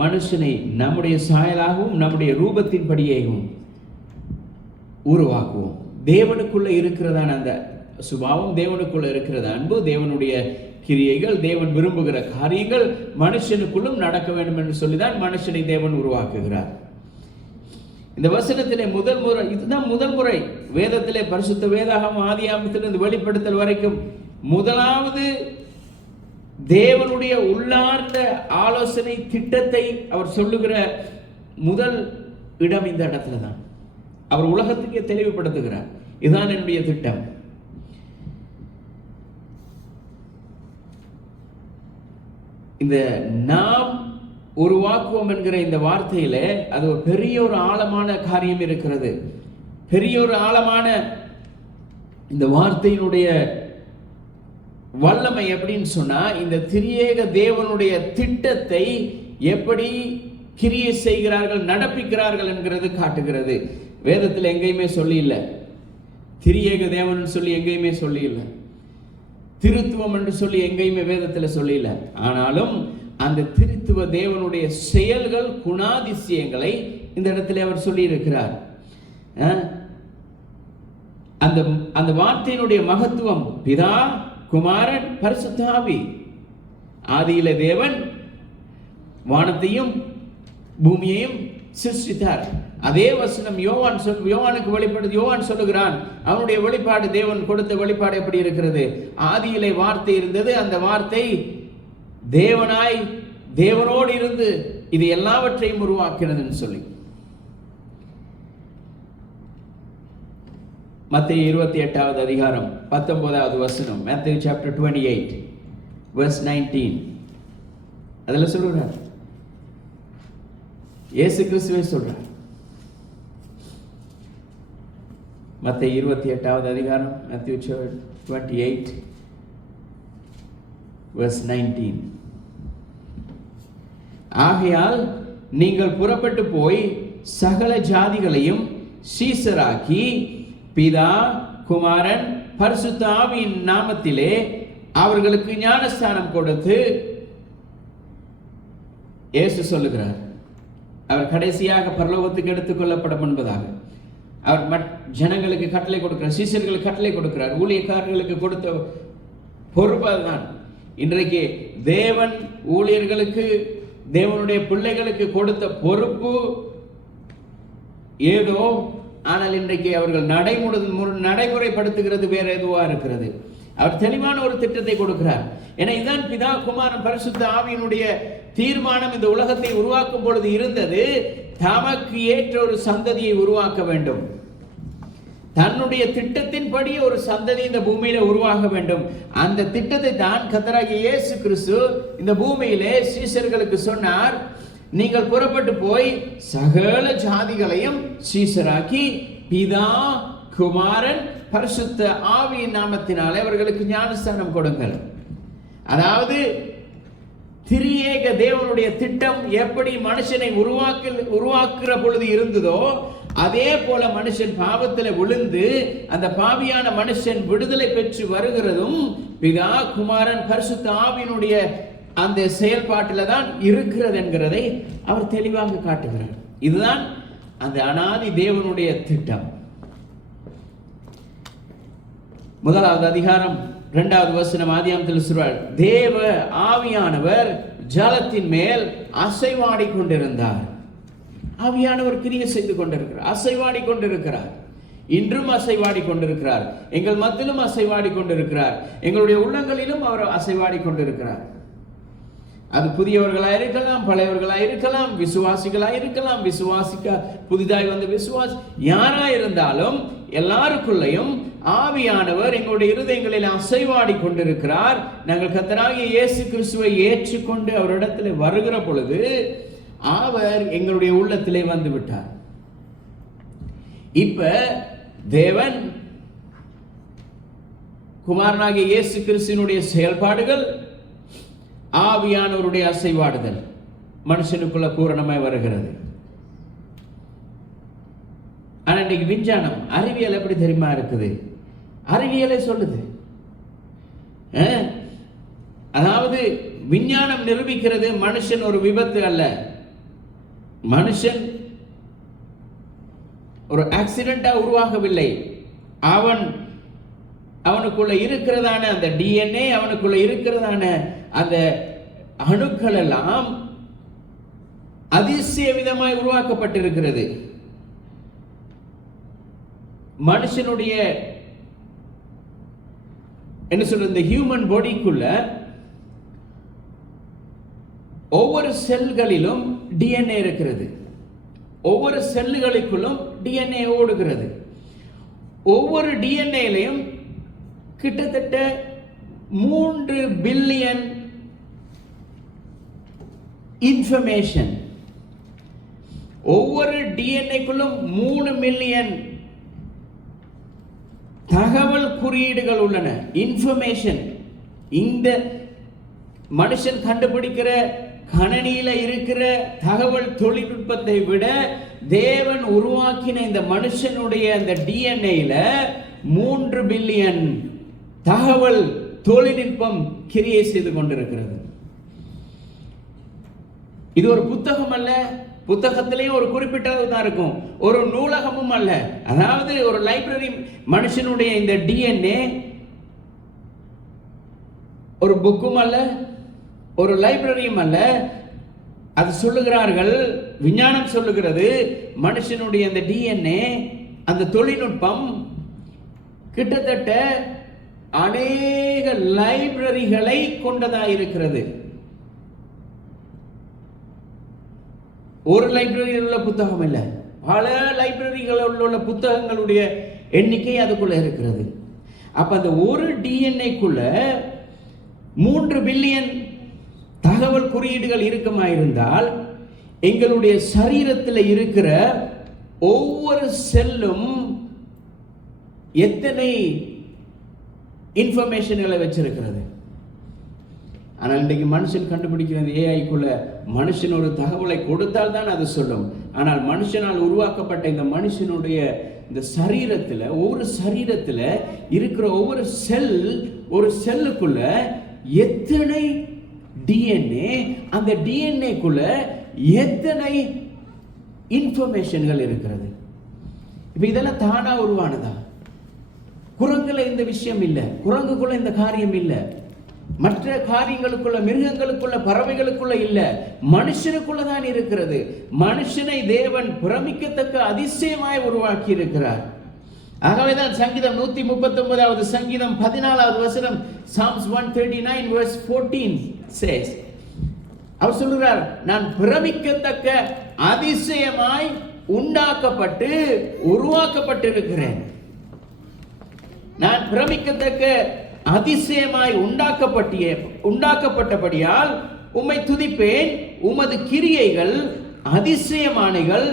மனுஷனை நம்முடைய சாயலாகவும் நம்முடைய ரூபத்தின்படியேயும் உருவாக்குவோம். தேவனுக்குள்ள இருக்கிறதான அந்த சுபாவம், தேவனுக்குள்ள இருக்கிற அன்பு, தேவனுடைய கிரியைகள், தேவன் விரும்புகிற காரியங்கள் மனுஷனுக்குள்ளும் நடக்க வேண்டும் என்று சொல்லிதான் மனுஷனை தேவன் உருவாக்குகிறார். இந்த வசனத்திலே முதல் முறை, இதுதான் முதல் முறை வேதத்திலே, பரிசுத்த வேதாகமம் ஆதியாகமத்திலிருந்து வெளிப்படுத்தல் வரைக்கும் முதலாவது தேவனுடைய உள்ளார்ந்த ஆலோசனை திட்டத்தை அவர் சொல்லுகிற முதல் இடம் இந்த இடத்துல தான். அவர் உலகத்துக்கே தெளிவுபடுத்துகிறார், இதுதான் என்னுடைய திட்டம். இந்த நாம் உருவாக்குவோம் என்கிற இந்த வார்த்தையில அது ஒரு பெரிய ஒரு ஆழமான காரியம் இருக்கிறது. பெரிய ஒரு ஆழமான இந்த வார்த்தையினுடைய வல்லமை எப்படின்னு சொன்னா, இந்த திரியேக தேவனுடைய திட்டத்தை எப்படி கிரியை செய்கிறார்கள், நடப்பிக்கிறார்கள் என்கிறது காட்டுகிறது. வேதத்தில் எங்கேயுமே சொல்லி இல்லை. திரியேக தேவன் சொல்லி எங்கேயுமே சொல்லி இல்லை. திருத்துவம் என்று சொல்லி எங்கேயுமே வேதத்தில் சொல்லி இல்லை. ஆனாலும் அந்த திருத்துவ தேவனுடைய செயல்கள், குணாதிசயங்களை இந்த இடத்துல அவர் சொல்லி இருக்கிறார். அந்த வார்த்தையினுடைய மகத்துவம், பிதா, குமாரன், பரிசுத்த ஆவி. ஆதியில தேவன் வானத்தையும் பூமியையும் சிருஷ்டித்தார். அதே வசனம் யோவானுக்கு வெளிப்படுது. யோவான் சொல்லுகிறான், அவனுடைய வெளிப்பாடு, தேவன் கொடுத்த வெளிப்பாடு எப்படி இருக்கிறது? ஆதியிலே வார்த்தை இருந்தது, அந்த வார்த்தை தேவனாய் தேவனோடு இருந்து இது எல்லாவற்றையும் உருவாக்கினதுன்னு சொல்லி. மத்தேயு 28வது அதிகாரம் 19வது வசனம், Matthew chapter 28 verse 19. அதில் சொல்றார், இயேசு கிறிஸ்துவே சொல்றார். மத்தேயு 28வது அதிகாரம், Matthew 28 verse 19. ஆகையால் நீங்கள் புறப்பட்டு போய் சகல ஜாதிகளையும் சீசராக்கி பிதா, குமாரன், பரிசுத்த ஆவியின் நாமத்திலே அவர்களுக்கு ஞானஸ்தானம் கொடுத்து இயேசு சொல்லுகிறார், அவர் கடைசியாக பரலோகத்துக்கு எடுத்துக் கொள்ளப்படும் என்பதாக அவர் ஜனங்களுக்கு கட்டளை கொடுக்கிறார், சீஷர்களுக்கு கட்டளை கொடுக்கிறார். ஊழியக்காரர்களுக்கு கொடுத்த பொறுப்பு அதுதான். இன்றைக்கு தேவன் ஊழியர்களுக்கு, தேவனுடைய பிள்ளைகளுக்கு கொடுத்த பொறுப்பு ஏதோ, ஆனால் இன்றைக்கு அவர்கள் நடைமுறைப்படுத்துகிறது வேற எதுவா இருக்கிறது. அவர் தெளிவான ஒரு திட்டத்தை கொடுக்கிறார். ஏன்னா இதுதான் பிதா குமாரன் பரிசுத்த ஆவியினுடைய தீர்மானம். இந்த உலகத்தை உருவாக்கும் பொழுது இருந்தது, தமக்கு ஏற்ற ஒரு சந்ததியை உருவாக்க வேண்டும். தன்னுடைய திட்டத்தின்படி ஒரு சந்ததி இந்த பூமியில உருவாக வேண்டும். அந்த திட்டத்தை தான் கர்த்தராகிய இயேசு கிறிஸ்து இந்த பூமியிலே சீஷர்களுக்கு சொன்னார், நீங்கள் புறப்பட்டு போய் சகல ஜாதிகளையும் சீஷராக்கி பிதா குமாரன் பரிசுத்த ஆவியின் நாமத்தினாலே அவர்களுக்கு ஞானஸ்தானம் கொடுங்கள். அதாவது திரியேக தேவனுடைய திட்டம் எப்படி மனுஷனை உருவாக்குற பொழுது இருந்ததோ, அதே போல மனுஷன் பாவத்தில் விழுந்து அந்த பாவியான மனுஷன் விடுதலை பெற்று வருகிறதும் பிதா குமாரன் பரிசுத்த ஆவியினுடைய அந்த செயல்பாட்டில் தான் இருக்கிறது என்கிறதை அவர் தெளிவாக காட்டுகிறார். இதுதான் அந்த அனாதி தேவனுடைய திட்டம். 1வது அதிகாரம் 2வது வசனம் ஆதியாகமத்தில் சொல்றார், தேவ ஆவியானவர் ஜலத்தின் மேல் அசைவாடி கொண்டிருந்தார். ஆவியானவர் கிரியை செய்து கொண்டிருக்கிறார், அசைவாடி கொண்டிருக்கிறார். இன்றும் அசைவாடி கொண்டிருக்கிறார். எங்கள் மத்தியிலும் அசைவாடி கொண்டிருக்கிறார். எங்களுடைய உள்ளங்களிலும் அவர் அசைவாடி கொண்டிருக்கிறார். அது புதியவர்களாக இருக்கலாம், பழையவர்களாக இருக்கலாம், விசுவாசிகளாக இருக்கலாம், புதிதாய் வந்த விசுவாசி யாரா இருந்தாலும் எல்லாருக்குள்ளையும் ஆவியானவர் எங்களுடைய இருதயங்களில் அசைவாடி கொண்டிருக்கிறார். நாங்கள் கர்த்தராகிய இயேசு கிறிஸ்துவை ஏற்றுக்கொண்டு அவரிடத்தில் வருகிற பொழுது அவர் எங்களுடைய உள்ளத்திலே வந்து விட்டார். இப்ப தேவன் குமாரனாகிய இயேசு கிறிஸ்துவினுடைய செயல்பாடுகள், ஆவியானவருடைய அசைவாடுதல் மனுஷனுக்குள்ள பூரணமாய் வருகிறது. ஆனா இன்னைக்கு விஞ்ஞானம், அறிவியல் எப்படி தெரியுமா இருக்குது? அறிவியலை சொல்லுது. அதாவது விஞ்ஞானம் நிரூபிக்கிறது மனுஷன் ஒரு விபத்து அல்ல, மனுஷன் ஒரு ஆக்சிடென்டா உருவாகவில்லை. அவனுக்குள்ள இருக்கிறதான அந்த டிஎன்ஏ, அவனுக்குள்ள இருக்கிறதான அந்த அணுக்கள் எல்லாம் அதிசய விதமாய் உருவாக்கப்பட்டிருக்கிறது. மனுஷனுடைய என்ன சொல்ற, இந்த ஹியூமன் பாடிக்குள்ள ஒவ்வொரு செல்களிலும் டிஎன்ஏ இருக்கிறது. ஒவ்வொரு செல்லுகளுக்குள்ளும் டிஎன்ஏ ஓடுகிறது. ஒவ்வொரு டிஎன்ஏலையும் கிட்டத்தட்ட 3 பில்லியன் இன்ஃபர்மேஷன். ஒவ்வொரு டிஎன்ஏக்குள்ளும் 3 மில்லியன் தகவல் குறியீடுகள் உள்ளன. இன்ஃபர்மேஷன். இந்த மனுஷன் கண்டுபிடிக்கிற கணனியில இருக்கிற தகவல் தொழில்நுட்பத்தை விட தேவன் உருவாக்கின இந்த மனுஷனுடைய அந்த டிஎன்ஏல 3 பில்லியன் தகவல் தொழில்நுட்பம் கிரியை செய்து கொண்டிருக்கிறது. இது ஒரு புத்தகம் அல்ல, புத்தகத்திலேயும் ஒரு குறிப்பிட்டதான் இருக்கும், ஒரு நூலகமும் அல்ல. அதாவது ஒரு லைப்ரரி. மனுஷனுடைய இந்த டிஎன்ஏ ஒரு புக்கும் அல்ல, ஒரு லைப்ரரியும் அல்ல. அது சொல்லுகிறார்கள், விஞ்ஞானம் சொல்லுகிறது, மனுஷனுடைய அந்த டிஎன்ஏ, அந்த தொழில்நுட்பம் கிட்டத்தட்ட அநேக லைப்ரரிகளை கொண்டதாக இருக்கிறது. ஒரு லைப்ரரியில் உள்ள புத்தகம் இல்லை, பல லைப்ரரிகளில் உள்ள புத்தகங்களுடைய எண்ணிக்கை அதுக்குள்ள இருக்கிறது. அப்ப அந்த ஒரு டிஎன்ஏக்குள்ள 3 பில்லியன் தகவல் குறியீடுகள் இருக்குமாயிருந்தால், எங்களுடைய சரீரத்தில் இருக்கிற ஒவ்வொரு செல்லும் எத்தனை இன்ஃபர்மேஷன்களை வச்சிருக்கிறது. ஆனால் இன்றைக்கு மனுஷன் கண்டுபிடிக்கிறது, ஏஐக்குள்ள மனுஷன் ஒரு தகவலை கொடுத்தால் தான் அது சொல்லும். ஆனால் மனுஷனால் உருவாக்கப்பட்ட இந்த மனுஷனுடைய இந்த சரீரத்தில் ஒவ்வொரு சரீரத்தில் இருக்கிற ஒவ்வொரு ஒரு செல்லுக்குள்ள எத்தனை டிஎன்ஏ, அந்த டிஎன்ஏக்குள்ள எத்தனை இன்ஃபர்மேஷன்கள் இருக்கிறது. இப்போ இதெல்லாம் தானா உருவானதா? குரங்குல இந்த விஷயம் இல்லை, குரங்குக்குள்ள இந்த காரியம் இல்லை, மற்ற காரியங்களுக்குள்ள, மிருகங்களுக்குள்ள, பறவைகளுக்குள்ள இல்ல, மனுஷனுக்குள்ள தான் இருக்கிறது. மனுஷனை தேவன் பிரமிக்கத்தக்க அதிசயமாய் உருவாக்கி இருக்கிறார். ஆகவேதான் சங்கீதம் 139வது சங்கீதம் 14வது வசனம், Psalms 139 verse 14 says, அவர் சொல்கிறார், நான் பிரமிக்கத்தக்க அதிசயமாய் உண்டாக்கப்பட்டு உருவாக்கப்பட்டிருக்கிறேன். நான் பிரமிக்கத்தக்க அதிசயமாய் உண்டாக்கப்பட்டபடியால் உம்மை துதிப்பேன். உமது கிரியைகள் அதிசயமானவைகள்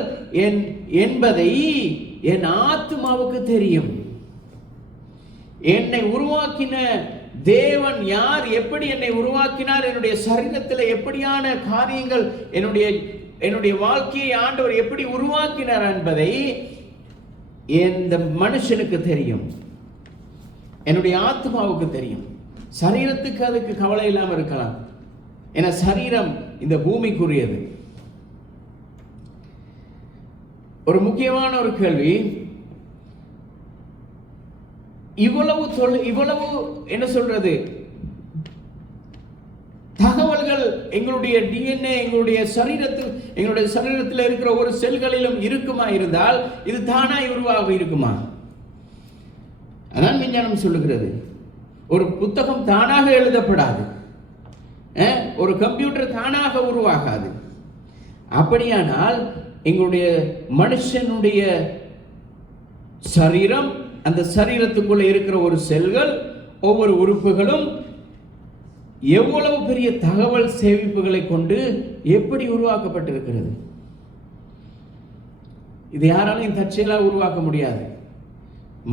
என்பதை என் ஆத்துமாவுக்கு தெரியும். என்னை உருவாக்கின தேவன் யார், எப்படி என்னை உருவாக்கினார், என்னுடைய சரீரத்தில் எப்படியான காரியங்கள், என்னுடைய வாழ்க்கையை ஆண்டவர் எப்படி உருவாக்கினார் என்பதை இந்த மனுஷனுக்கு தெரியும், என்னுடைய ஆத்மாவுக்கு தெரியும். சரீரத்துக்கு அதுக்கு கவலை இல்லாமல் இருக்கலாம், ஏன்னா சரீரம் இந்த பூமிக்குரியது. ஒரு முக்கியமான ஒரு கேள்வி, இவ்வளவு என்ன சொல்றது தகவல்கள் எங்களுடைய டிஎன்ஏ எங்களுடைய சரீரத்தில் இருக்கிற ஒரு செல்களிலும் இருக்குமா இருந்தால் இது தானாய் உருவாக இருக்குமா? அதான் விஞ்ஞானம் சொல்லுகிறது. ஒரு புத்தகம் தானாக எழுதப்படாது, ஒரு கம்ப்யூட்டர் தானாக உருவாகாது. அப்படியானால் எங்களுடைய மனுஷனுடைய சரீரம், அந்த சரீரத்துக்குள்ள இருக்கிற ஒரு செல்கள், ஒவ்வொரு உறுப்புகளும் எவ்வளவு பெரிய தகவல் சேமிப்புகளை கொண்டு எப்படி உருவாக்கப்பட்டிருக்கிறது. இது யாராலையும் தற்செயலாக உருவாக்க முடியாது.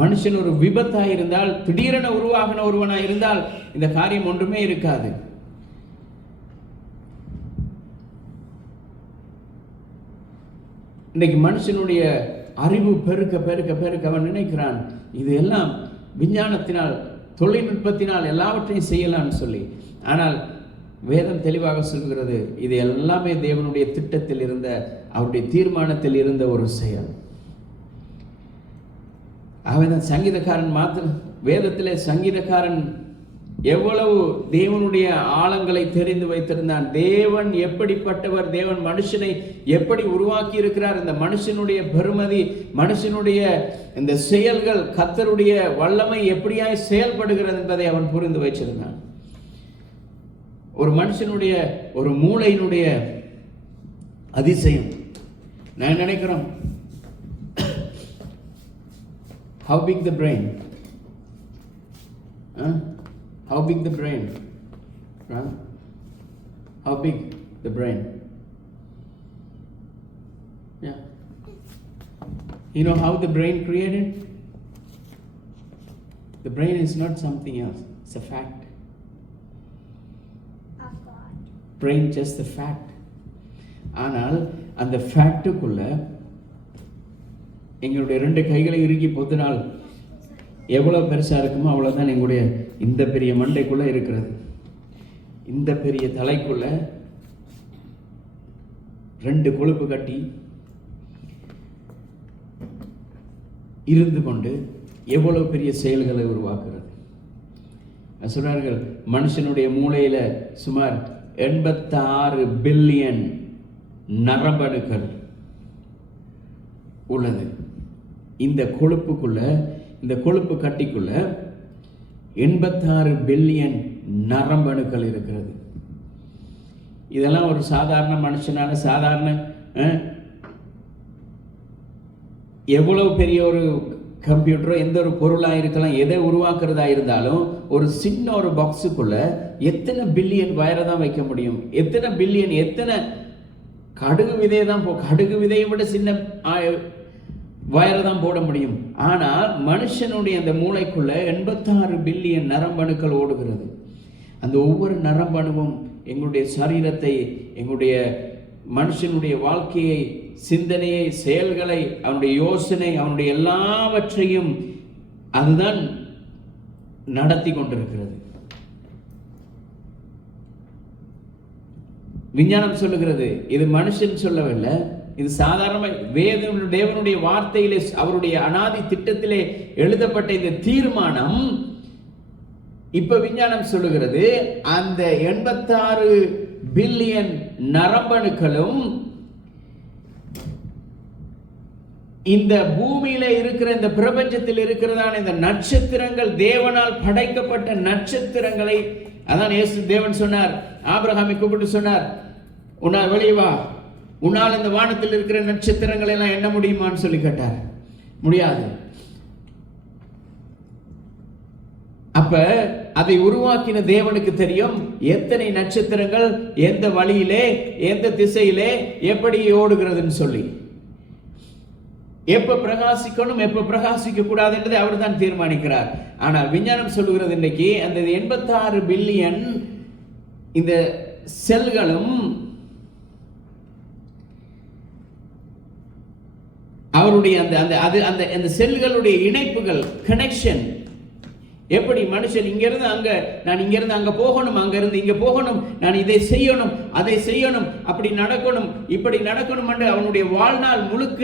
மனுஷன் ஒரு விபத்தாக இருந்தால், திடீரென உருவாகின ஒருவனாக இருந்தால் இந்த காரியம் ஒன்றுமே இருக்காது. இன்னைக்கு மனுஷனுடைய அறிவு பெருக்க பெருக்க பெருக்க அவன் நினைக்கிறான் இது எல்லாம் விஞ்ஞானத்தினால், தொழில்நுட்பத்தினால் எல்லாவற்றையும் செய்யலாம்னு சொல்லி. ஆனால் வேதம் தெளிவாக சொல்கிறது, இது எல்லாமே தேவனுடைய திட்டத்தில் இருந்த, அவருடைய தீர்மானத்தில் இருந்த ஒரு செயல். அவன் சங்கீதக்காரன் வேதத்திலே சங்கீதக்காரன் எவ்வளவு தேவனுடைய ஆழங்களை தெரிந்து வைத்திருந்தான். தேவன் எப்படிப்பட்டவர், தேவன் மனுஷனை எப்படி உருவாக்கி இருக்கிறார், இந்த மனுஷனுடைய பெருமதி, மனுஷனுடைய இந்த செயல்கள், கர்த்தருடைய வல்லமை எப்படியாய் செயல்படுகிறது என்பதை அவன் புரிந்து வைச்சிருந்தான். ஒரு மனுஷனுடைய ஒரு மூளையினுடைய அதிசயம் நான் நினைக்கிறோம். How big the brain? How big the brain? How big the brain? Yeah. You know how the brain created? The brain is not something else. It's a fact. Brain just the fact. ஆனால் அந்த ஃபேக்டுக்குள்ள எங்களுடைய 2 கைகளை இறுக்கி பொத்தினால் எவ்வளவு பெருசா இருக்குமோ அவ்வளவுதான் எங்களுடைய இந்த பெரிய மண்டைக்குள்ள இருக்கிறது. இந்த பெரிய தலைக்குள்ள 2 கொழுப்பு கட்டி இருந்து கொண்டு எவ்வளவு பெரிய செயல்களை உருவாக்குறது. சொல்றார்கள், மனுஷனுடைய மூளையில சுமார் 86 பில்லியன் நரம்பணுக்கள் உள்ளது. இந்த கொழுப்புக்குள்ள, இந்த கொழுப்பு கட்டிக்குள்ள 86 பில்லியன் நரம்பணுக்கள் இருக்கிறது. இதெல்லாம் ஒரு சாதாரண மனுஷனால, சாதாரண எவ்வளவு பெரிய ஒரு கம்ப்யூட்டரோ எந்த ஒரு பொருளாக இருக்கலாம், எதை உருவாக்குறதா இருந்தாலும் ஒரு சின்ன ஒரு பாக்ஸுக்குள்ள எத்தனை பில்லியன் வயரை தான் வைக்க முடியும், எத்தனை பில்லியன், எத்தனை கடுகு விதையை தான், கடுகு விதையை விட சின்ன வயரை தான் போட முடியும். ஆனால் மனுஷனுடைய அந்த மூளைக்குள்ள 86 பில்லியன் நரம்பணுக்கள் ஓடுகிறது. அந்த ஒவ்வொரு நரம்பணுவும் எங்களுடைய சரீரத்தை, எங்களுடைய மனுஷனுடைய வாழ்க்கையை, சிந்தனையை, செயல்களை, அவனுடைய யோசனை, அவனுடைய எல்லாவற்றையும் அதுதான் நடத்தி கொண்டிருக்கிறது. விஞ்ஞானம் சொல்லுகிறது, இது மனுஷன் சொல்லவில்லை, இது சாதாரண தேவனுடைய வார்த்தையிலே, அவருடைய அனாதி திட்டத்திலே எழுதப்பட்ட இந்த தீர்மானம். இப்ப விஞ்ஞானம் சொல்லுகிறது, அந்த 86 பில்லியன் நரம்பணுக்களும் இந்த பூமியில இருக்கிற, இந்த பிரபஞ்சத்தில் இருக்கிறதான இந்த நட்சத்திரங்கள், தேவனால் படைக்கப்பட்ட நட்சத்திரங்களை, அதான் தேவன் சொன்னார், ஆபிரகாமை கூப்பிட்டு சொன்னார், உன்னால் வெளியே வா, உன்னால் இந்த வானத்தில் இருக்கிற நட்சத்திரங்களை எல்லாம் எண்ண முடியுமான்னு சொல்லி கேட்டார். முடியாது. அப்ப அதை உருவாக்கின தேவனுக்கு தெரியும் எத்தனை நட்சத்திரங்கள் எந்த வழியிலே, எந்த திசையிலே, எப்படி ஓடுகிறதுன்னு சொல்லி. எப்ப பிரகாசிக்கணும், எப்ப பிரகாசிக்க கூடாது என்பதை அவர் தான் தீர்மானிக்கிறார். ஆனால் விஞ்ஞானம் சொல்லுகிறது, இன்னைக்கு அந்த 86 பில்லியன் இந்த செல்களும் அவருடைய அந்த செல்களுடைய இணைப்புகள், கனெக்ஷன், எப்படி மனுஷன் இங்கிருந்து அங்க, நான் இங்கிருந்து அங்க போகணும், அங்கிருந்து இங்க போகணும், நான் இதை செய்யணும், அதை செய்யணும், அப்படி நடக்கணும், இப்படி நடக்கணும் என்று அவனுடைய வாழ்நாள் முழுக்க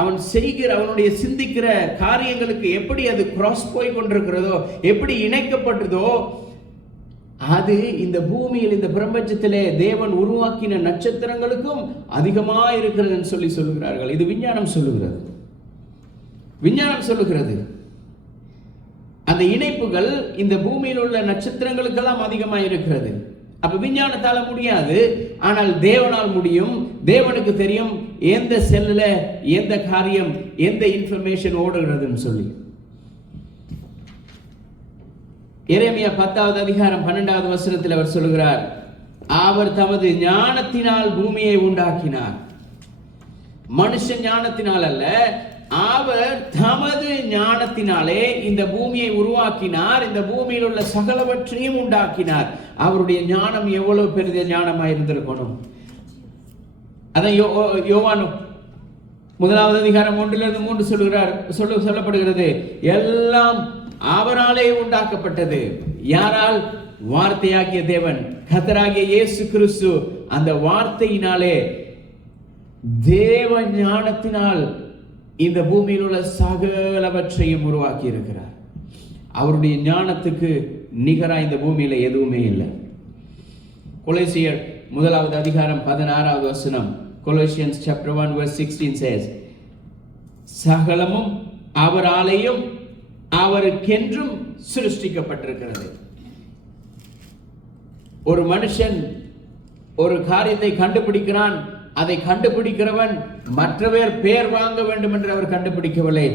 அவன் செய்கிற, அவனுடைய சிந்திக்கிற காரியங்களுக்கு எப்படி அது கிராஸ் போய் கொண்டிருக்கிறதோ, எப்படி இணைக்கப்பட்டதோ, அது இந்த பூமியில், இந்த பிரபஞ்சத்திலே தேவன் உருவாக்கின நட்சத்திரங்களுக்கும் அதிகமாக இருக்கிறது சொல்லி சொல்லுகிறார்கள். இது விஞ்ஞானம் சொல்லுகிறது. விஞ்ஞானம் சொல்லுகிறது அந்த இணைப்புகள் இந்த பூமியில் உள்ள நட்சத்திரங்களுக்கெல்லாம் அதிகமாக இருக்கிறது. அப்ப விஞ்ஞானத்தால முடியாது, ஆனால் தேவனால் முடியும். தேவனுக்கு தெரியும் எந்த செல்லுல எந்த காரியம், எந்த இன்ஃபர்மேஷன் ஓடுகிறதுன்னு சொல்லி. எரேமியா 10வது அதிகாரம் 12வது வசனத்தில் அவர் சொல்கிறார், அவர் தமது ஞானத்தினால் பூமியை உண்டாக்கினார். மனுஷன் ஞானத்தினால் அல்ல, அவர் தமது ஞானத்தினாலே இந்த பூமியை உருவாக்கினார், இந்த பூமியில் உள்ள சகலவற்றையும் உண்டாக்கினார். அவருடைய ஞானம் எவ்வளவு பெரிய ஞானமாக இருந்திருக்கணும். அதான் யோவான் 1வது அதிகாரம் 1-3 சொல்லுகிறார், சொல்லப்படுகிறது, எல்லாம் அவராலே உண்டாக்கப்பட்டது. யாரால்? வார்த்தையாகிய தேவன், கர்த்தராகிய இயேசு கிறிஸ்து. அந்த வார்த்தையினாலே, தேவ ஞானத்தினால் இந்த பூமியில் உள்ள சகலவற்றையும் உருவாக்கி இருக்கிறார். அவருடைய ஞானத்துக்கு நிகராக இந்த பூமியில எதுவுமே இல்லை. கொலோசியர் 1வது அதிகாரம் 16வது வசனம், Colossians chapter 1 verse 16 says, சகலமும் அவராலேயும் அவருக்கென்றும் சிருஷ்டிக்கப்பட்டிருக்கிறது. ஒரு மனுஷன் ஒரு காரியத்தை கண்டுபிடிக்கிறான், அதை கண்டுபிடிக்கிறவன் மற்றவர் பேர் வாங்க வேண்டும் என்று அவர் கண்டுபிடிக்கவில்லை,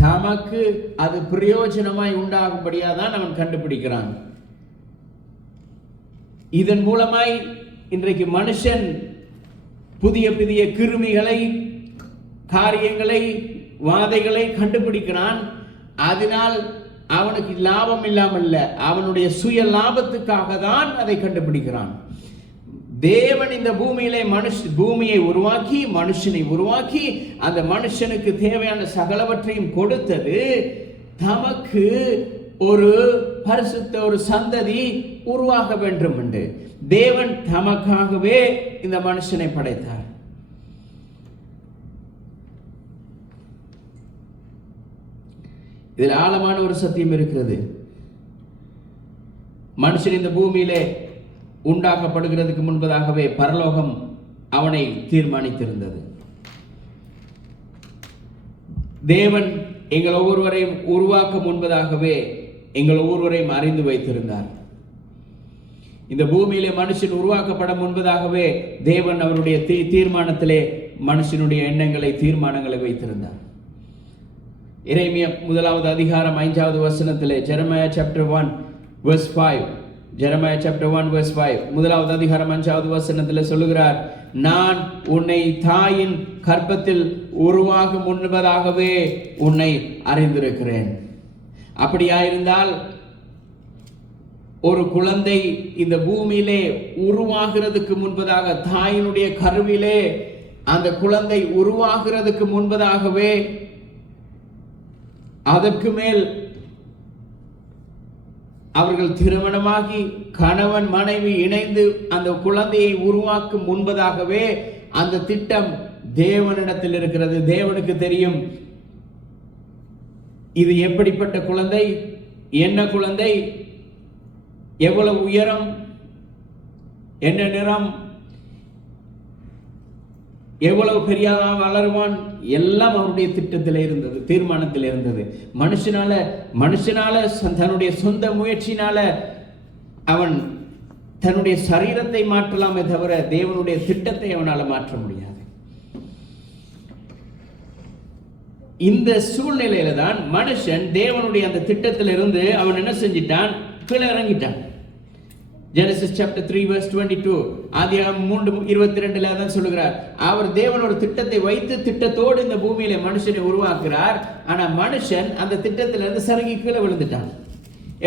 தமக்கு அது பிரயோஜனமாய் உண்டாகும்படியாதான் அவன் கண்டுபிடிக்கிறான். இதன் மூலமாய் இன்றைக்கு மனுஷன் புதிய புதிய கிருமிகளை, காரியங்களை, வாதைகளை கண்டுபிடிக்கிறான். அதனால் அவனுக்கு லாபம் இல்லாமல் இல்ல, அவனுடைய சுய லாபத்துக்காக தான் அதை கண்டுபிடிக்கிறான். தேவன் இந்த பூமியிலே பூமியை உருவாக்கி, மனுஷனை உருவாக்கி, அந்த மனுஷனுக்கு தேவையான சகலவற்றையும் கொடுத்தது தமக்கு ஒரு பரிசுத்த ஒரு சந்ததி உருவாக வேண்டும் என்று. தேவன் தமக்காகவே இந்த மனுஷனை படைத்தார். இதில் ஆழமான ஒரு சத்தியம் இருக்கிறது. மனுஷன் இந்த பூமியிலே உண்டாக்கப்படுகிறதுக்கு முன்பதாகவே பரலோகம் அவனை தீர்மானித்திருந்தது. தேவன் எங்கள் ஒவ்வொருவரையும் உருவாக்க முன்பதாகவே எங்கள் ஒவ்வொருவரையும் அறிந்து வைத்திருந்தார். இந்த பூமியிலே மனுஷன் உருவாக்கப்பட முன்பதாகவே தேவன் அவருடைய தீர்மானத்திலே மனுஷனுடைய எண்ணங்களை, தீர்மானங்களை வைத்திருந்தார். எரேமியா 1வது அதிகாரம் 5வது வசனத்திலே, Jeremiah chapter 1 verse 5, Jeremiah chapter 1 verse 5, 1வது அதிகாரம் 5வது வசனத்தில் சொல்லுகிறார், நான் உன்னை தாயின் கர்ப்பத்தில் உருவாகும் முன்பதாகவே உன்னை அறிந்திருக்கிறேன். அப்படியாயிருந்தால் ஒரு குழந்தை இந்த பூமியிலே உருவாகிறதுக்கு முன்பதாக, தாயினுடைய கருவிலே அந்த குழந்தை உருவாகிறதுக்கு முன்பதாகவே அதற்கு மேல் அவர்கள் திருமணமாகி கணவன் மனைவி இணைந்து அந்த குழந்தையை உருவாக்கும் முன்பதாகவே அந்த திட்டம் தேவனிடத்தில் இருக்கிறது. தேவனுக்கு தெரியும் இது எப்படிப்பட்ட குழந்தை, என்ன குழந்தை, எவ்வளவு உயரம், என்ன நிறம், எவ்வளவு பெரியதாக வளருவான், எல்லாம் அவருடைய திட்டத்தில் இருந்தது, தீர்மானத்தில் இருந்தது. மனுஷனால தன்னுடைய சொந்த முயற்சினால அவன் தன்னுடைய சரீரத்தை மாற்றலாமே தவிர தேவனுடைய திட்டத்தை அவனால் மாற்ற முடியாது. இந்த சூழ்நிலையில தான் மனுஷன் தேவனுடைய அந்த திட்டத்திலிருந்து அவன் என்ன செஞ்சிட்டான், கீழே இறங்கிட்டான். Genesis chapter 3 verse 22, ஆதியாகமம் 3:22 தான் சொல்லுகிறார், அவர் தேவனோட திட்டத்தை வைத்து திட்டத்தோடு இந்த பூமியில மனுஷனை உருவாக்குறார். ஆனா மனுஷன் அந்த திட்டத்திலிருந்து சறுங்கி கீழே விழுந்துட்டான்.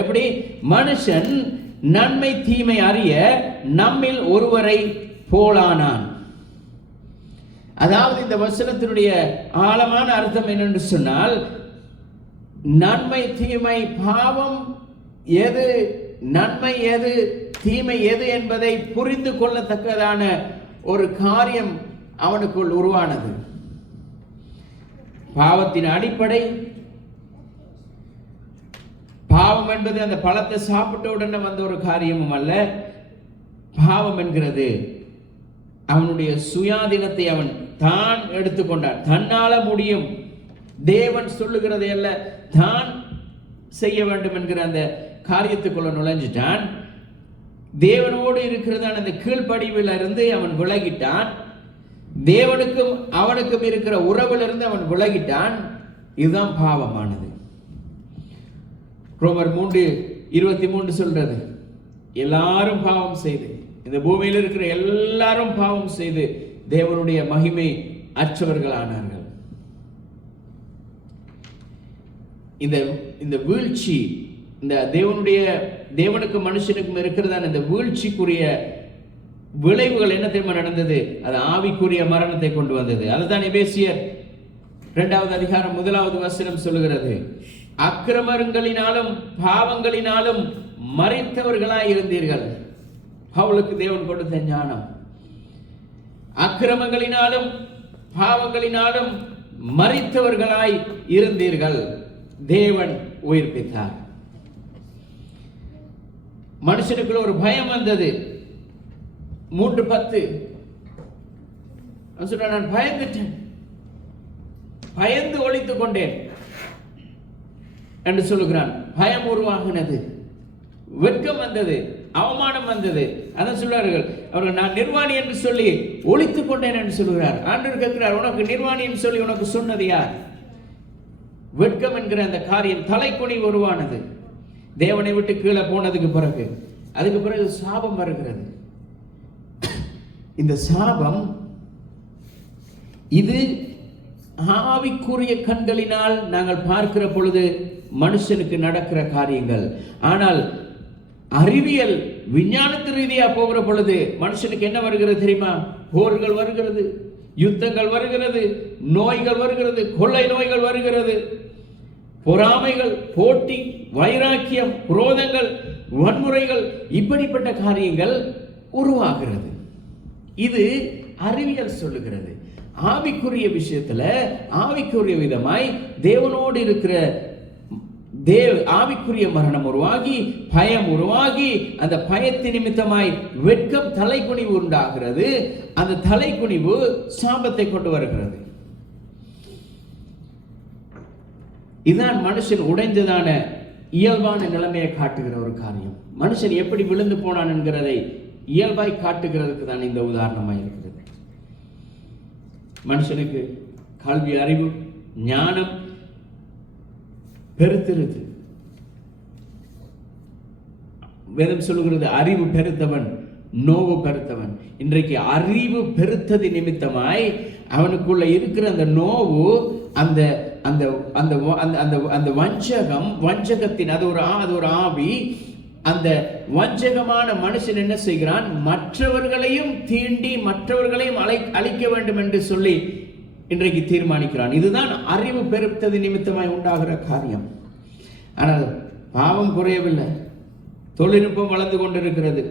எப்படி? மனுஷன் நன்மை தீமை அறிய நம்மில் ஒருவரை போலானான். அதாவது இந்த வசனத்தினுடைய ஆழமான அர்த்தம் என்னென்று சொன்னால், நன்மை தீமை, பாவம் எது, நன்மை எது, தீமை எது என்பதை புரிந்து கொள்ளத்தக்கதான ஒரு காரியம் அவனுக்குள் உருவானது. பாவத்தின் அடிப்படை, பாவம் என்பது அந்த பழத்தை சாப்பிட்ட உடனே வந்த ஒரு காரியமும் அல்ல. பாவம் என்கிறது அவனுடைய சுயாதீனத்தை அவன் தான் எடுத்துக்கொண்டான். தன்னால முடியும், தேவன் சொல்லுகிறதை அல்ல, தான் செய்ய வேண்டும் என்கிற அந்த காரியத்துக்குள்ள நுழைஞ்சிட்டான். தேவனோடு இருக்கிறதான அந்த கீழ்ப்படிவில் இருந்து அவன் விலகிட்டான். தேவனுக்கும் அவனுக்கும் இருக்கிற உறவிலிருந்து அவன் விலகிட்டான். இதுதான் பாவமானது. ரோமர் 3:23 சொல்றது, எல்லாரும் பாவம் செய்து, இந்த பூமியில் இருக்கிற எல்லாரும் பாவம் செய்து தேவனுடைய மகிமை அற்றவர்களானார்கள். இந்த வீழ்ச்சி, இந்த தேவனுக்கு மனுஷனுக்கும் இருக்கிறதான இந்த வீழ்ச்சிக்குரிய விளைவுகள் என்ன தெரியுமா நடந்தது? அது ஆவிக்குரிய மரணத்தை கொண்டு வந்தது. அதுதான் எபேசியர் 2வது அதிகாரம் 1வது வசனம் சொல்லுகிறது, அக்கிரமங்களினாலும் பாவங்களினாலும் மரித்தவர்களாய் இருந்தீர்கள். பவுலுக்கு தேவன் கொடுத்த ஞானம், அக்கிரமங்களினாலும் பாவங்களினாலும் மரித்தவர்களாய் இருந்தீர்கள், தேவன் உயிர்ப்பித்தார். மனுஷனுக்குள்ள ஒரு பயம் வந்தது. 3:10 நான் பயந்துட்டேன், பயந்து ஒளித்துக் கொண்டேன் என்று சொல்லுகிறான். பயம் உருவாகினது, வெட்கம் வந்தது, அவமானம் வந்தது. அதான் சொல்றார்கள், அவர்கள் நான் நிர்வாணி என்று சொல்லி ஒளித்துக் கொண்டேன் என்று சொல்லுகிறார். ஆண்டவர் கேட்கிறார், உனக்கு நிர்வாணி என்று சொல்லி உனக்கு சொன்னது யார்? வெட்கம் என்கிற அந்த காரியம் தலைக்குனி உருவானது. தேவனை விட்டு கீழே போனதுக்கு பிறகு, அதுக்கு பிறகு சாபம் வருகிறது. இந்த சாபம் இது ஆவிக்குரிய கண்களினால் நாங்கள் பார்க்கிற பொழுது மனுஷனுக்கு நடக்கிற காரியங்கள். ஆனால் அறிவியல் விஞ்ஞானத்து ரீதியா போகிற பொழுது மனுஷனுக்கு என்ன வருகிறது தெரியுமா? போர்கள் வருகிறது, யுத்தங்கள் வருகிறது, நோய்கள் வருகிறது, கொள்ளை நோய்கள் வருகிறது, பொறாமைகள், போட்டி, வைராக்கியம், குரோதங்கள், வன்முறைகள், இப்படிப்பட்ட காரியங்கள் உருவாகிறது. இது அறிவியல் சொல்லுகிறது. ஆவிக்குரிய விஷயத்துல ஆவிக்குரிய விதமாய் தேவனோடு இருக்கிற ஆவிக்குரிய மரணம் உருவாகி, பயம் உருவாகி, அந்த பயத்தின் நிமித்தமாய் வெட்கம், தலைக்குனிவு உண்டாகிறது. அந்த தலைக்குனிவு சாபத்தை கொண்டு வருகிறது. இதுதான் மனுஷன் உடைந்ததான இயல்பான நிலைமையை காட்டுகிற ஒரு காரியம். மனுஷன் எப்படி விழுந்து போனான் என்கிறதை இயல்பாய் காட்டுகிறதுக்கு தான் இந்த உதாரணமாக இருக்கிறது. மனுஷனுக்கு கல்வி, அறிவு, ஞானம் பெருத்திருது. வேதம் சொல்லுகிறது, அறிவு பெருத்தவன் நோவு பெருத்தவன். இன்றைக்கு அறிவு பெருத்தது நிமித்தமாய் அவனுக்குள்ள இருக்கிற அந்த நோவு, அந்த அந்த அந்த அந்த அந்த வஞ்சகத்தின் அது ஒரு ஆவி, அந்த வஞ்சகமான மனுஷன் என்ன செய்கிறான்? மற்றவர்களையும் தீண்டி மற்றவர்களையும் அழிக்க வேண்டும் என்று சொல்லி இன்றைக்கு தீர்மானிக்கிறான். இதுதான் அறிவு பெருத்தது நிமித்தமாய் உண்டாகிற காரியம். ஆனால் பாவம் குறையவில்லை, தொழில்நுட்பம் வளர்ந்து கொண்டிருக்கிறது.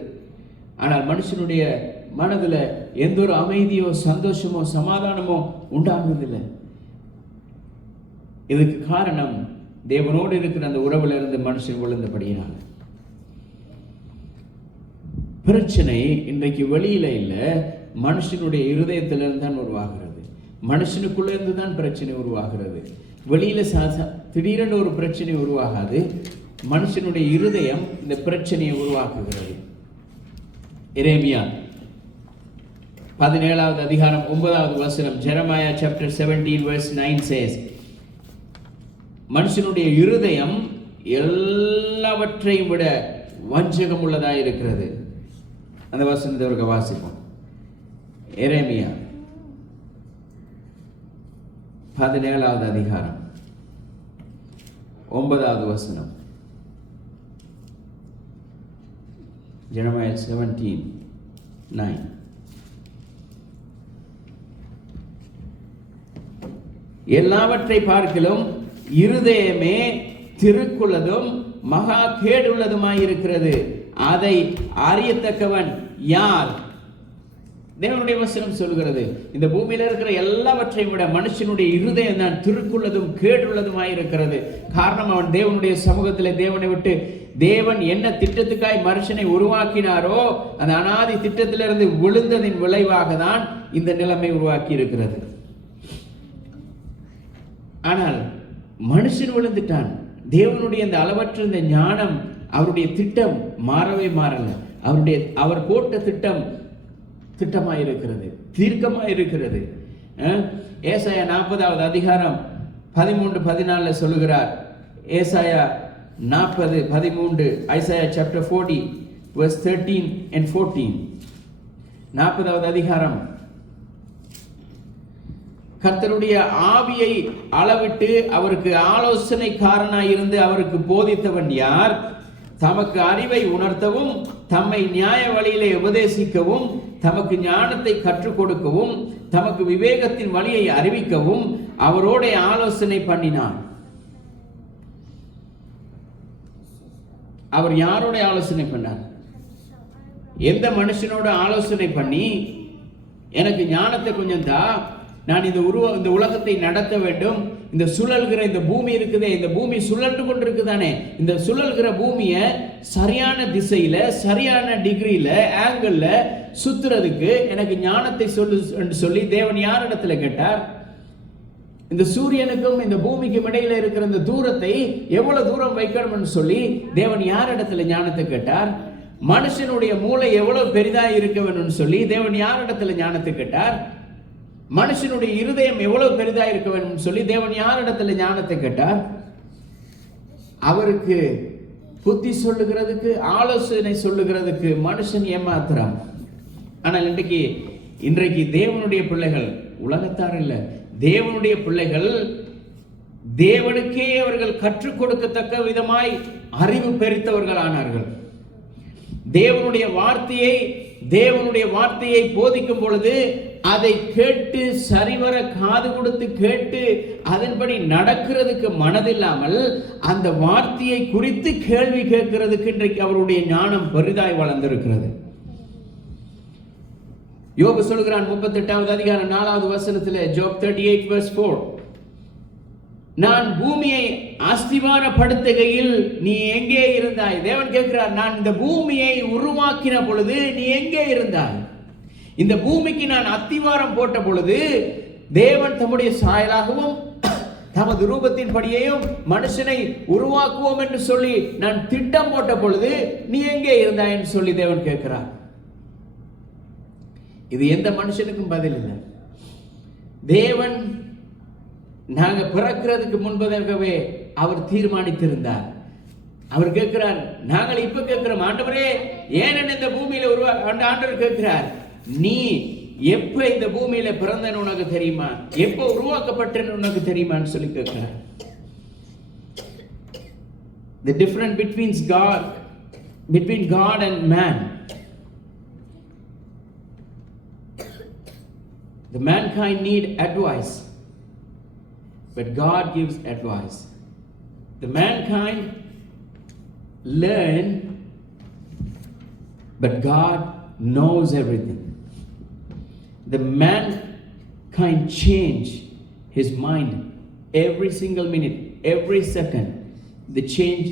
ஆனால் மனுஷனுடைய மனதில் எந்த ஒரு அமைதியோ சந்தோஷமோ சமாதானமோ உண்டாகுவதில்லை. இதுக்கு காரணம் தேவனோடு இருக்கிற அந்த உறவுல இருந்து மனுஷன் விழுந்தபடியினால. பிரச்சனை இன்றைக்கு வெளியில இல்ல, மனுஷனுடைய இருதயத்திலிருந்து தான் உருவாகிறது. மனுஷனுக்குள்ள இருந்து தான் பிரச்சனை உருவாகிறது. வெளியில திடீரென ஒரு பிரச்சனை உருவாகாது. மனுஷனுடைய இருதயம் இந்த பிரச்சனையை உருவாக்குகிறது. எரேமியா 17வது அதிகாரம் 9வது வசனம், Jeremiah chapter 17 verse 9 says, மனுஷனுடைய இருதயம் எல்லாவற்றையும் விட வஞ்சகம் உள்ளதாக இருக்கிறது. அந்த வசனத்தை வாசிப்போம். எரேமியா 17வது அதிகாரம் 9வது வசனம். Jeremiah 17:9. எல்லாவற்றை பார்க்கிலும் இருதயமே திருக்குள்ளதும் மகா கேடுள்ளதுமாயிருக்கிறது, அதை அறியத்தக்கவன் யார்? தேவனுடைய வசனம் சொல்கிறது, இந்த பூமியில இருக்கிற எல்லாவற்றையும் விட மனுஷனுடைய இருதயம் தான் திருக்குள்ளதும் கேடுள்ளதுமாயிருக்கிறது. காரணம், அவன் தேவனுடைய சமூகத்தில் தேவனை விட்டு, தேவன் என்ன திட்டத்துக்காய் மனுஷனை உருவாக்கினாரோ அந்த அனாதி திட்டத்திலிருந்து விழுந்ததின் விளைவாக தான் இந்த நிலைமை உருவாக்கி இருக்கிறது. ஆனால் மனுஷன் விழுந்துட்டான். தேவனுடைய அந்த அளவற்ற இந்த ஞானம், அவருடைய திட்டம் மாறவே மாறல. அவர் போட்ட திட்டமாயிருக்கிறது, தீர்க்கமாயிருக்கிறது. ஏசாயா 40வது அதிகாரம் 13-14 சொல்லுகிறார். ஏசாயா 40:13, Isaiah chapter 40 verse 13 and 14. 40வது அதிகாரம், கர்த்தருடைய ஆவியை அளவிட்டு அவருக்கு ஆலோசனைக்காரனாயிருந்து அவருக்கு போதித்தவன் யார்? தமக்கு அறிவை உணர்த்தவும் தம்மை நியாய வழியிலே உபதேசிக்கவும் தமக்கு ஞானத்தை கற்றுக் கொடுக்கவும் தமக்கு விவேகத்தின் வழியை அறிவிக்கவும் அவரோட ஆலோசனை பண்ணினான். அவர் யாரோட ஆலோசனை பண்ணார்? எந்த மனுஷனோட ஆலோசனை பண்ணி, எனக்கு ஞானத்தை கொஞ்சம் தா, நான் இந்த உலகத்தை நடத்த வேண்டும், இந்த சுழல்கிற இந்த பூமி இருக்குதே, இந்த பூமி சுழன்று கொண்டிருக்குதானே, இந்த சுழல்கிற பூமியை சரியான திசையில சரியான டிகிரியில ஆங்கிள் சுத்துறதுக்கு எனக்கு ஞானத்தை சொல்லி தேவன் யாரிடத்துல கேட்டார்? இந்த சூரியனுக்கும் இந்த பூமிக்கும் இடையில இருக்கிற இந்த தூரத்தை எவ்வளவு தூரம் வைக்கணும்னு சொல்லி தேவன் யாரிடத்துல ஞானத்தை கேட்டார்? மனுஷனுடைய மூளை எவ்வளவு பெரிதா இருக்க வேணும்னு சொல்லி தேவன் யாரிடத்துல ஞானத்தை கேட்டார்? மனுஷனுடைய இருதயம் எவ்வளவு பெரிதா இருக்க வேண்டும் சொல்லி தேவன் யாரிடத்துல ஞானத்தை கேட்டார்? அவருக்கு புத்தி சொல்லுகிறதுக்கு, ஆலோசனை சொல்லுகிறதுக்கு மனுஷன் ஏமாத்துறான். ஆனால் இன்றைக்கு தேவனுடைய பிள்ளைகள், உலகத்தார் இல்ல, தேவனுடைய பிள்ளைகள் தேவனுக்கே அவர்கள் கற்றுக் கொடுக்கத்தக்க விதமாய் அறிவு பெருத்தவர்கள் ஆனார்கள். தேவனுடைய வார்த்தையை போதிக்கும் பொழுது அதை கேட்டு சரிவர காது கொடுத்து கேட்டு அதன்படி நடக்கிறதுக்கு மனதில்லாமல் அந்த வார்த்தையை குறித்து கேள்வி கேட்கிறதுக்கு இன்றைக்கு அவருடைய ஞானம் பெரிதாய் வளர்ந்திருக்கிறது. யோபு சொல்கிறான் 38வது அதிகாரம் 4வது வசனத்திலே, Job 38 verse 4, நான் பூமியை அஸ்திவாரப்படுத்துகையில் நீ எங்கே இருந்தாய்? தேவன் கேட்கிறார், நான் இந்த பூமியை உருவாக்கின பொழுது நீ எங்கே இருந்தாய்? இந்த பூமிக்கு நான் அத்திவாரம் போட்ட பொழுது தேவன் தம்முடைய சாயலாகவும் தமது ரூபத்தின் படியையும் மனுஷனை உருவாக்குவோம் என்று சொல்லி நான் திட்டம் போட்ட பொழுது நீ எங்கே இருந்தாய் என்று சொல்லி தேவன் கேட்கிறார். இது எந்த மனுஷனுக்கும் பதில் இல்லை. தேவன் நாங்க பிறக்கிறதுக்கு முன்பதாகவே அவர் தீர்மானித்திருந்தார். அவர் கேட்கிறார், நாங்கள் இப்ப கேட்கிறோம், ஆண்டவரே ஏன் இந்த பூமியில ஆண்டவர் கேட்கிறார், நீ எப்ப இந்த பூமியில பிறந்தன்னு உனக்கு தெரியுமா? எப்ப உருவாக்கப்பட்டன்னு உனக்கு தெரியுமான்னு சொல்லி கேட்கிறார். The difference between God between God and man. The mankind need advice, but God gives advice. The mankind learn, but God knows everything. The mankind change his mind every single minute, every second. They change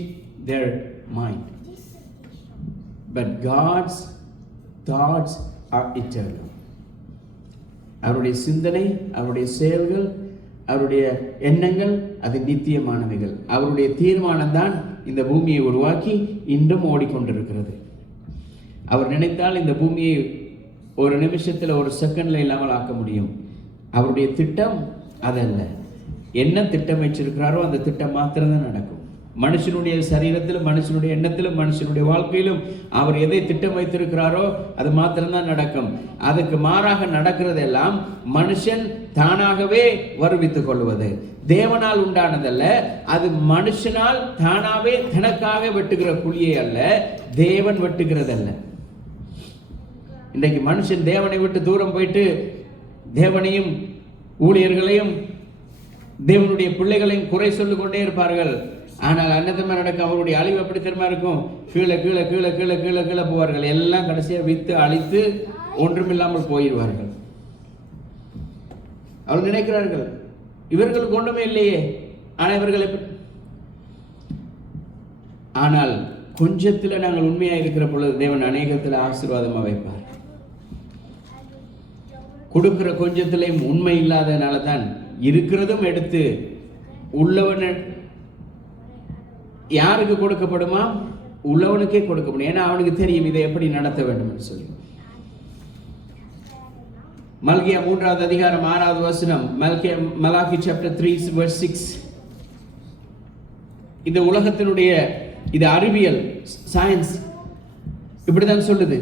their mind. But God's thoughts are eternal. அவருடைய சிந்தனை, அவருடைய செயல்கள், அவருடைய எண்ணங்கள் அது நித்தியமானவைகள். அவருடைய தீர்மானம் தான் இந்த பூமியை உருவாக்கி இன்றும் ஓடிக்கொண்டிருக்கிறது. அவர் நினைத்தால் இந்த பூமியை ஒரு நிமிஷத்தில், ஒரு செகண்ட்ல இல்லாமல் ஆக்க முடியும். அவருடைய திட்டம் அதல்ல. என்ன திட்டம் வச்சிருக்கிறாரோ அந்த திட்டம் மாத்திரம்தான் நடக்கும். மனுஷனுடைய சரீரத்திலும், மனுஷனுடைய எண்ணத்திலும், மனுஷனுடைய வாழ்க்கையிலும் அவர் எதை திட்டம் வைத்திருக்கிறாரோ அது மாத்திரம்தான் நடக்கும். அதுக்கு மாறாக நடக்கிறதெல்லாம் மனுஷன் தானாகவே வருவித்துக் கொள்வது. தேவனால் உண்டானதல்ல, அது மனுஷனால் தானாவே தனக்காக வெட்டுகிற குழியை அல்ல, தேவன் வெட்டுகிறதல்ல. இன்றைக்கு மனுஷன் தேவனை விட்டு தூரம் போயிட்டு தேவனையும் ஊழியர்களையும் தேவனுடைய பிள்ளைகளையும் குறை சொல்லிக் கொண்டே இருப்பார்கள். ஆனால் அன்னதமா நடக்கும். அவருடைய அழிவு எப்படி தெரியுமா இருக்கும்? கீழே கீழே கீழே கீழே கீழே கீழே போவார்கள். எல்லாம் கடைசியாக வித்து அழித்து ஒன்றுமில்லாமல் போயிடுவார்கள். அவர்கள் நினைக்கிறார்கள் இவர்களுக்கு ஒன்றுமே இல்லையே. ஆனால் இவர்கள் ஆனால் கொஞ்சத்தில் நாங்கள் உண்மையாக இருக்கிற பொழுது தேவன் அநேகத்தில் ஆசீர்வாதமாக வைப்பார். கொடுக்கிற கொஞ்சத்திலையும் உண்மை இல்லாதனால தான் இருக்கிறதும் எடுத்து உள்ளவன் யாருக்கு கொடுக்கப்படுமா? உள்ளவனுக்கே கொடுக்கப்படும். ஏன்னா அவனுக்கு தெரியும் இதை எப்படி நடத்த வேண்டும் என்று சொல்லி. மல்கியா 3வது அதிகாரம் 6வது வசனம். Malachi chapter 3 verse 6. இந்த உலகத்தினுடைய இது அறிவியல், சயின்ஸ் இப்படிதான் சொல்லுது.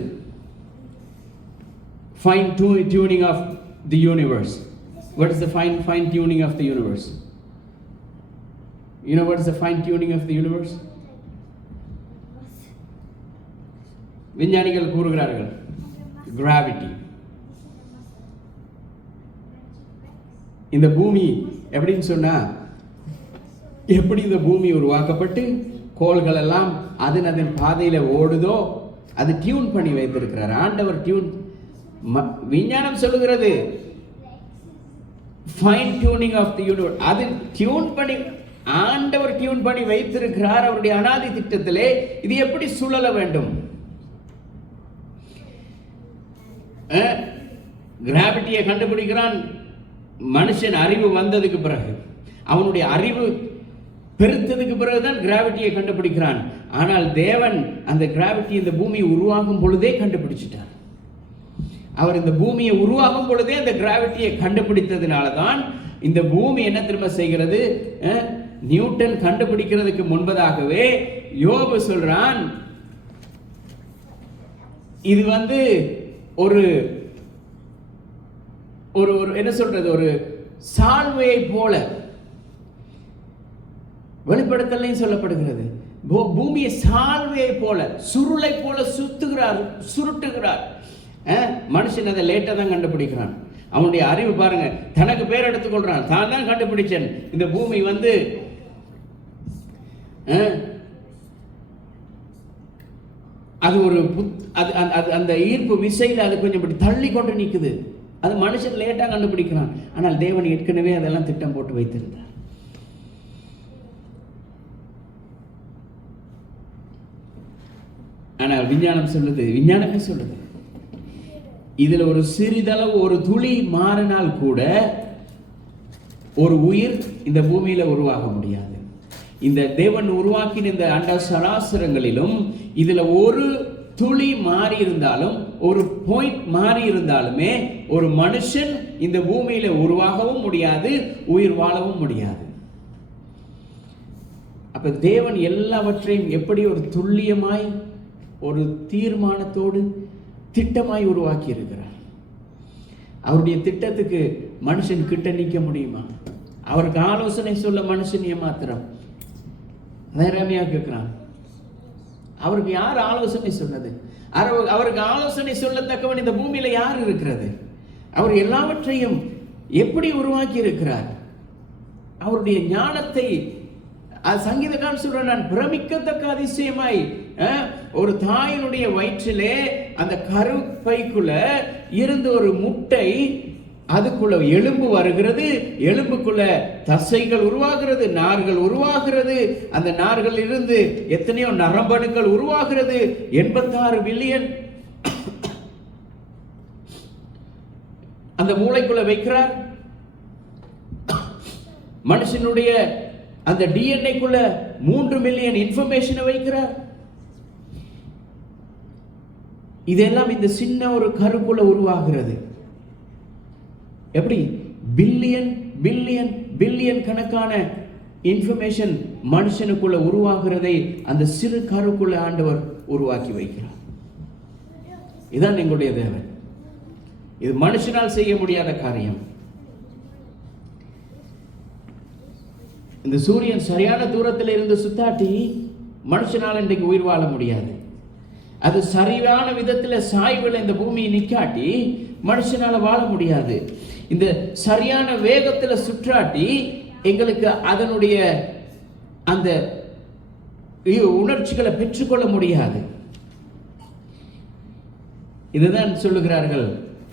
Fine tuning of the universe. What is the fine tuning of the universe? You know what is the fine tuning of the universe? விஞ்ஞானிகள் கூறுகிறார்கள் gravity. இந்த பூமி எப்படின்னு சொன்னா, எப்படி இந்த பூமி உருவாக்கப்பட்டு கோள்கள் எல்லாம் அதன் பாதையில ஓடுதோ அது டியூன் பண்ணி வைத்திருக்கிறார் ஆண்டவர். டியூன் விஞ்ஞானம் சொல்லுகிறது fine tuning of the universe. அது டியூன் பண்ணி ஆண்டவர் டியூன் பண்ணி வைத்திருக்கிறார் அவருடைய அனாதி திட்டத்திலே. இது எப்படி சுழல வேண்டும்? கிராவிட்டியை கண்டுபிடிக்கிறான் மனுஷன் அறிவு வந்ததுக்கு பிறகு. அவனுடைய அறிவு பெருத்ததுக்கு பிறகுதான் கிராவிட்டியை கண்டுபிடிக்கிறான். ஆனால் தேவன் அந்த கிராவிட்டி இந்த பூமி உருவாகும் பொழுதே கண்டுபிடிச்சிட்டார். அவர் இந்த பூமியை உருவாகும் பொழுதே அந்த கிராவிட்டியை கண்டுபிடித்ததுனால தான் இந்த பூமி என்ன திரும்ப செய்கிறது. நியூட்டன் கண்டுபிடிக்கிறதுக்கு முன்பதாகவே யோபு சொல்றான், இது ஒரு ஒரு என்ன சொல்றது, ஒரு சால்வையை போல வெளிப்படுத்தலையும் சொல்லப்படுகிறது. பூமியை சால்வையை போல, சுருளை போல சுருட்டுகிறார். மனுஷன் அதை லேட்டா தான் கண்டுபிடிக்கிறான். அவனுடைய அறிவு பாருங்க, தனக்கு பேர் எடுத்துக்கொள்றான், தான் தான் கண்டுபிடிச்சேன். இந்த பூமி அது ஒரு அந்த ஈர்ப்பு விசையில் அது கொஞ்சம் இப்படி தள்ளி கொண்டு நிற்குது. அது மனுஷன் லேட்டா கண்டுபிடிக்கிறான். ஆனால் தேவன் ஏற்கனவே அதெல்லாம் திட்டம் போட்டு வைத்திருந்தார். ஆனால் விஞ்ஞானமே சொல்லுது இதுல ஒரு சிறிதளவு ஒரு துளி மாறினால் கூட ஒரு உயிர் இந்த பூமியில உருவாக முடியாது. இந்த தேவன் உருவாக்கின இந்த அண்ட சராசரங்களிலும் இதுல ஒரு துளி மாறி இருந்தாலும், ஒரு பாயிண்ட் மாறி இருந்தாலுமே ஒரு மனுஷன் இந்த பூமியில உருவாகவும் முடியாது, உயிர் வாழவும் முடியாது. அப்ப தேவன் எல்லாவற்றையும் எப்படி ஒரு துல்லியமாய் ஒரு தீர்மானத்தோடு திட்டமாய் உருவாக்கி இருக்கிறார். அவருடைய திட்டத்துக்கு மனுஷன் கிட்ட நிற்க முடியுமா? அவருக்கு ஆலோசனை சொல்ல மனுஷன் ஏமாத்திரம். அதை ரம்யா கேட்கிறான், அவருக்கு யார் ஆலோசனை சொன்னது? அவருக்கு ஆலோசனை சொல்லத்தக்கவன் இந்த பூமியில யார் இருக்கிறது? அவர் எல்லாவற்றையும் எப்படி உருவாக்கி இருக்கிறார்? அவருடைய ஞானத்தை சங்கீதக்காரன் சொல்றான், நான் பிரமிக்கத்தக்க அதிசயமாய் ஒரு தாயினுடைய வயிற்றிலே அந்த கருப்பைக்குள்ள இருந்து ஒரு முட்டை, அதுக்குள்ள எலும்பு வருகிறது, எலும்புக்குள்ள தசைகள் உருவாகிறது, நார்கள் உருவாகிறது, அந்த நார்கள் இருந்து எத்தனையோ நரம்பணுக்கள் உருவாகிறது. 86 பில்லியன் அந்த மூளைக்குள்ள வைக்கிறார். மனுஷனுடைய அந்த டிஎன்ஏக்குள்ள 3 மில்லியன் இன்ஃபர்மேஷனை வைக்கிறார். இதெல்லாம் இந்த சின்ன ஒரு கருக்குள்ள உருவாகிறது. எப்படி பில்லியன் பில்லியன் பில்லியன் கணக்கான இன்ஃபர்மேஷன் மனுஷனுக்குள்ள உருவாகிறதை அந்த சிறு கருக்குள்ள ஆண்டவர் உருவாக்கி வைக்கிறார். இதுதான் எங்களுடைய தேவன். இது மனுஷனால் செய்ய முடியாத காரியம். இந்த சூரியன் சரியான தூரத்தில் இருந்து சுத்தாட்டி மனுஷனால் இன்றைக்கு உயிர் வாழ முடியாது. அது சரியான விதத்தில் சாய்வில் இந்த பூமியை நிக்காட்டி மனுஷனால வாழ முடியாது. இந்த சரியான வேகத்தில் சுற்றாட்டி எங்களுக்கு அதனுடைய அந்த உணர்ச்சிகளை பெற்றுக்கொள்ள முடியாது. இதுதான் சொல்லுகிறார்கள்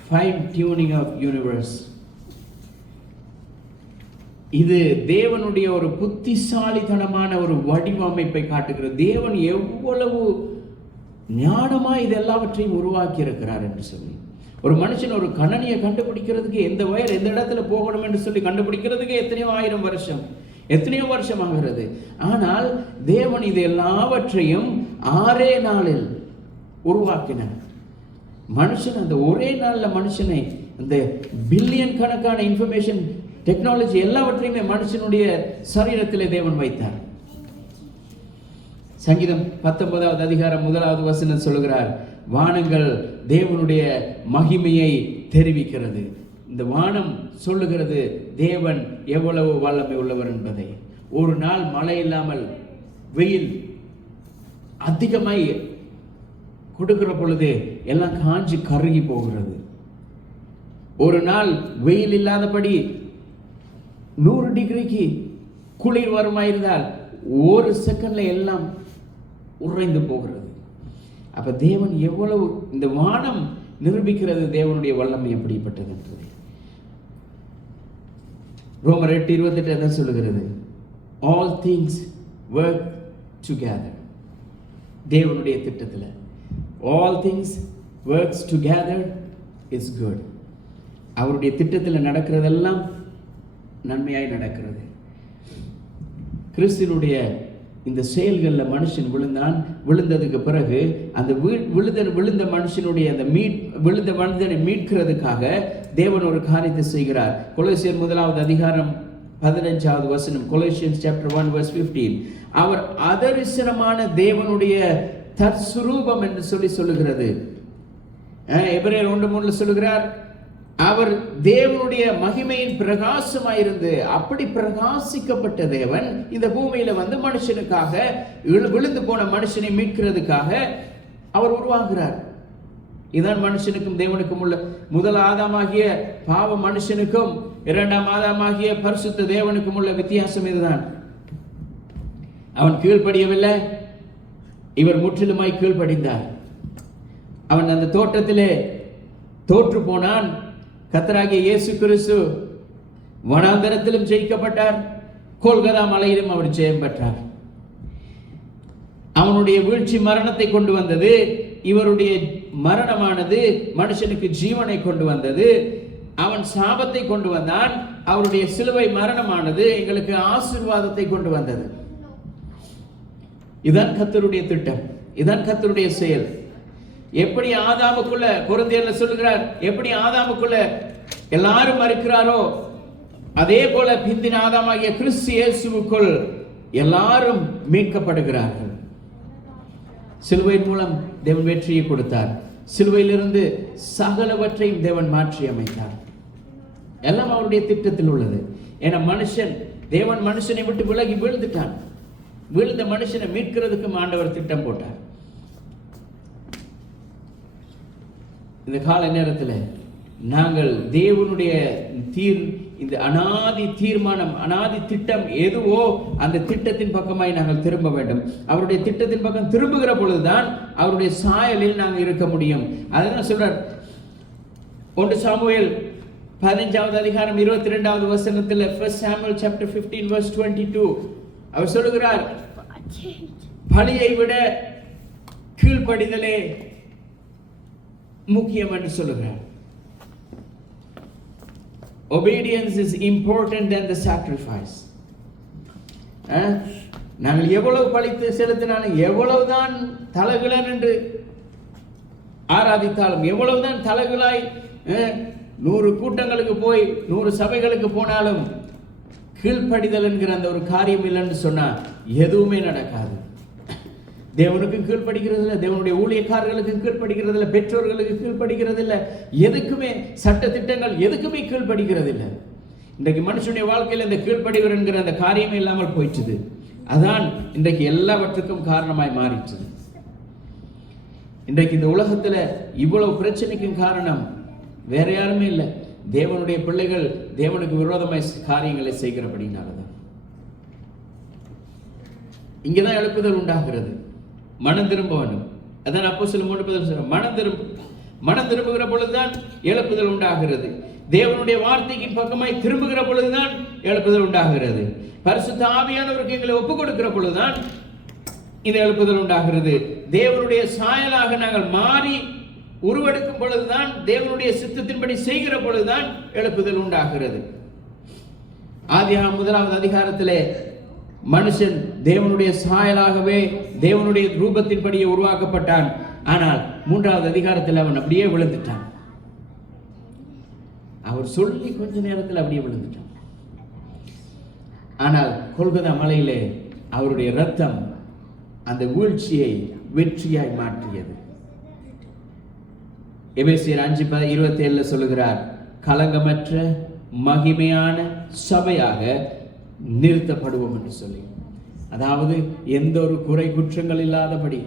ஃபைன் டியூனிங் ஆஃப் யூனிவர்ஸ். இது தேவனுடைய ஒரு புத்திசாலித்தனமான ஒரு வடிவமைப்பை காட்டுகிறது. தேவன் எவ்வளவு ஞானமா இது எல்லாவற்றையும் உருவாக்கி இருக்கிறார் என்று சொல்லி, ஒரு மனுஷன் ஒரு கணனியை கண்டுபிடிக்கிறதுக்கு எந்த வயர் எந்த இடத்துல போகணும் என்று சொல்லி கண்டுபிடிக்கிறதுக்கு எத்தனையோ ஆயிரம் வருஷம் எத்தனையோ வருஷம் ஆகிறது. ஆனால் தேவன் இது எல்லாவற்றையும் 6 நாளில் உருவாக்கினார். மனுஷன் அந்த ஒரே நாளில் மனுஷனை அந்த பில்லியன் கணக்கான இன்ஃபர்மேஷன் டெக்னாலஜி எல்லாவற்றையுமே மனுஷனுடைய சரீரத்திலே தேவன் வைத்தார். சங்கீதம் 19வது அதிகாரம் 1வது வசனம் சொல்லுகிறார், வானங்கள் தேவனுடைய மகிமையை தெரிவிக்கிறது. இந்த வானம் சொல்லுகிறது தேவன் எவ்வளவு வல்லமை உள்ளவர் என்பதை. ஒரு நாள் மழை இல்லாமல் வெயில் அதிகமாய் கொடுக்கிற பொழுது எல்லாம் காஞ்சி கருகி போகிறது. ஒரு நாள் வெயில் இல்லாதபடி 100 டிகிரிக்கு குளிர் வருமாயிருந்தால் ஒரு செகண்ட்ல எல்லாம் உறைந்து போகிறது. அப்ப தேவன் எவ்வளவு, இந்த வானம் நிரூபிக்கிறது தேவனுடைய வல்லமை எப்படிப்பட்டது என்பது. ரோமர் 8:28 என்ன சொல்லுகிறது? All things work together. தேவனுடைய திட்டத்தில் all things works together is good. அவருடைய திட்டத்தில் நடக்கிறதெல்லாம் நன்மையாய் நடக்கிறது. கிறிஸ்துவினுடைய இந்த செயல்களில் மனுஷன் விழுந்ததுக்கு பிறகு அந்த விழுந்த மனுஷனுடைய அந்த விழுந்த மனிதனை மீட்கிறதுக்காக தேவன் ஒரு காரியத்தை செய்கிறார். கொலோசியர் 1வது அதிகாரம் 15வது வசனம், Colossians chapter 1 verse 15, அவர் அதரிசனமான தேவனுடைய தற்சுரூபம் என்று சொல்லுகிறது. எபிரேயர் 1:3 சொல்லுகிறார், அவர் தேவனுடைய மகிமையின் பிரகாசமாயிருந்து, அப்படி பிரகாசிக்கப்பட்ட தேவன் இந்த பூமியில வந்து மனுஷனுக்காக, விழுந்து போன மனுஷனை மீட்கிறதுக்காக அவர் உருவாகிறார். இதுதான் மனுஷனுக்கும் தேவனுக்கும் உள்ள முதல் ஆதாமாகிய பாவ மனுஷனுக்கும் 2ஆம் ஆதாமாகிய பரிசுத்த தேவனுக்கும் உள்ள வித்தியாசம் இதுதான். அவன் கீழ்ப்படியவில்லை, இவர் முற்றிலுமாய் கீழ்ப்படிந்தார். அவன் அந்த தோட்டத்திலே தோற்று போனான். கர்த்தராகிய இயேசு கிறிஸ்து வனாந்தரத்திலும் ஜெயிக்கப்பட்டார், கோல்கதா மலையிலும் அவர் ஜெயம் பெற்றார். அவனுடைய வீழ்ச்சி மரணத்தை கொண்டு வந்தது, இவருடைய மரணமானது மனுஷனுக்கு ஜீவனை கொண்டு வந்தது. அவன் சாபத்தை கொண்டு வந்தான், அவருடைய சிலுவை மரணமானது எங்களுக்கு ஆசீர்வாதத்தை கொண்டு வந்தது. இதான் கர்த்தருடைய திட்டம், இதான் கர்த்தருடைய செயல். எப்படி ஆதாமுக்குள்ள கொரிந்தியர்ல சொல்லுகிறார், எப்படி ஆதாமுக்குள்ள எல்லாரும் மரிக்கிறாரோ அதே போல பிந்தின ஆதாமாகிய கிறிஸ்து இயேசுவுக்குள் எல்லாரும் மீட்கப்படுகிறார்கள். சிலுவையின் மூலம் தேவன் வெற்றியை கொடுத்தார். சிலுவையிலிருந்து சகலவற்றையும் தேவன் மாற்றி அமைத்தார். எல்லாம் அவருடைய திட்டத்தில் உள்ளது. ஏன்னா தேவன் மனுஷனை விட்டு விலகி வீழ்ந்துட்டான். வீழ்ந்த மனுஷனை மீட்கிறதுக்கு ஆண்டவர் திட்டம் போட்டார். இந்த கால நேரத்தில் நாங்கள் தேவனுடைய இந்த அனாதி தீர்மானம், அனாதி திட்டம் எதுவோ அந்த திட்டத்தின் பக்கமாய் நாங்கள் திரும்ப வேண்டும். அவருடைய திட்டத்தின் பக்கம் திரும்புகிற பொழுதுதான் அவருடைய சாயலில் நாங்கள் இருக்க முடியும். அதான் சொல்றார் 1 சாமுவேல் 15வது அதிகாரம் 22வது வசனத்தில், 1 Samuel chapter 15 verse 22, அவர் சொல்லுகிறார், பலியை விட கீழ்ப்படிதலே முக்கியம் என்று சொல்லுகிறார். Obedience is important than the sacrifice. நாங்கள் எவ்வளவு பழித்து செலுத்தினாலும், எவ்வளவுதான் தலகுலன் என்று ஆராதித்தாலும், எவ்வளவுதான் தலகுலாய் 100 கூட்டங்களுக்கு போய் 100 சபைகளுக்கு போனாலும் கீழ்ப்படிதல் என்கிற அந்த ஒரு காரியம் இல்லைன்னு சொன்னா எதுவுமே நடக்காது. தேவனுக்கு கீழ்ப்படுகிறது இல்லை, தேவனுடைய ஊழியக்காரர்களுக்கு கீழ்ப்படுகிறது இல்லை, பெற்றோர்களுக்கு கீழ்ப்படுகிறது இல்லை, எதுக்குமே சட்ட திட்டங்கள் எதுக்குமே கீழ்ப்படுகிறது இல்லை. இன்றைக்கு மனுஷனுடைய வாழ்க்கையில் இந்த கீழ்ப்படிவர் என்கிற அந்த காரியமே இல்லாமல் போயிடுச்சு. அதான் இன்றைக்கு எல்லாவற்றுக்கும் காரணமாய் மாறிடுச்சு. இன்றைக்கு இந்த உலகத்துல இவ்வளவு பிரச்சனைக்கும் காரணம் வேற யாருமே இல்லை, தேவனுடைய பிள்ளைகள் தேவனுக்கு விரோதமாய் காரியங்களை செய்கிறபடினாலதான். இங்கதான் எழுப்புதல் உண்டாகிறது. மனம் திரும்ப வேண்டும். அதான் அப்போஸ்தலர் 3:10 சொல்றார், மனம் திரும்புகிற பொழுதுதான் எழுப்புதல் உண்டாகிறது. தேவனுடைய வார்த்தைக்கு பக்கமாய் திரும்புகிற பொழுதுதான் எழுப்புதல் உண்டாகிறது. பரிசுத்த ஆவியானவருக்கு எங்களை ஒப்புக் கொடுக்கிற பொழுதுதான் இந்த எழுப்புதல் உண்டாகிறது. தேவனுடைய சாயலாக நாங்கள் மாறி உருவெடுக்கும் பொழுதுதான், தேவனுடைய சித்தத்தின்படி செய்கிற பொழுதுதான் எழுப்புதல் உண்டாகிறது. ஆதியாகமம் 1வது அதிகாரத்திலே மனுஷன் தேவனுடைய சாயலாகவே தேவனுடைய ரூபத்தின்படியே உருவாக்கப்பட்டான். ஆனால் 3வது அதிகாரத்தில் அவன் அப்படியே விழுந்துட்டான். அவர் சொல்லி கொஞ்ச நேரத்தில் அப்படியே விழுந்துட்டான். ஆனால் கொல்கத்தா மலையிலே அவருடைய ரத்தம் அந்த வீழ்ச்சியை வெற்றியாய் மாற்றியது. எபேசியர் 5:27 சொல்லுகிறார், கலங்கமற்ற மகிமையான சபையாக நிறுத்தப்படுவோம் என்று சொல்லி. அதாவது எந்த ஒரு குறை குற்றங்கள் இல்லாதபடி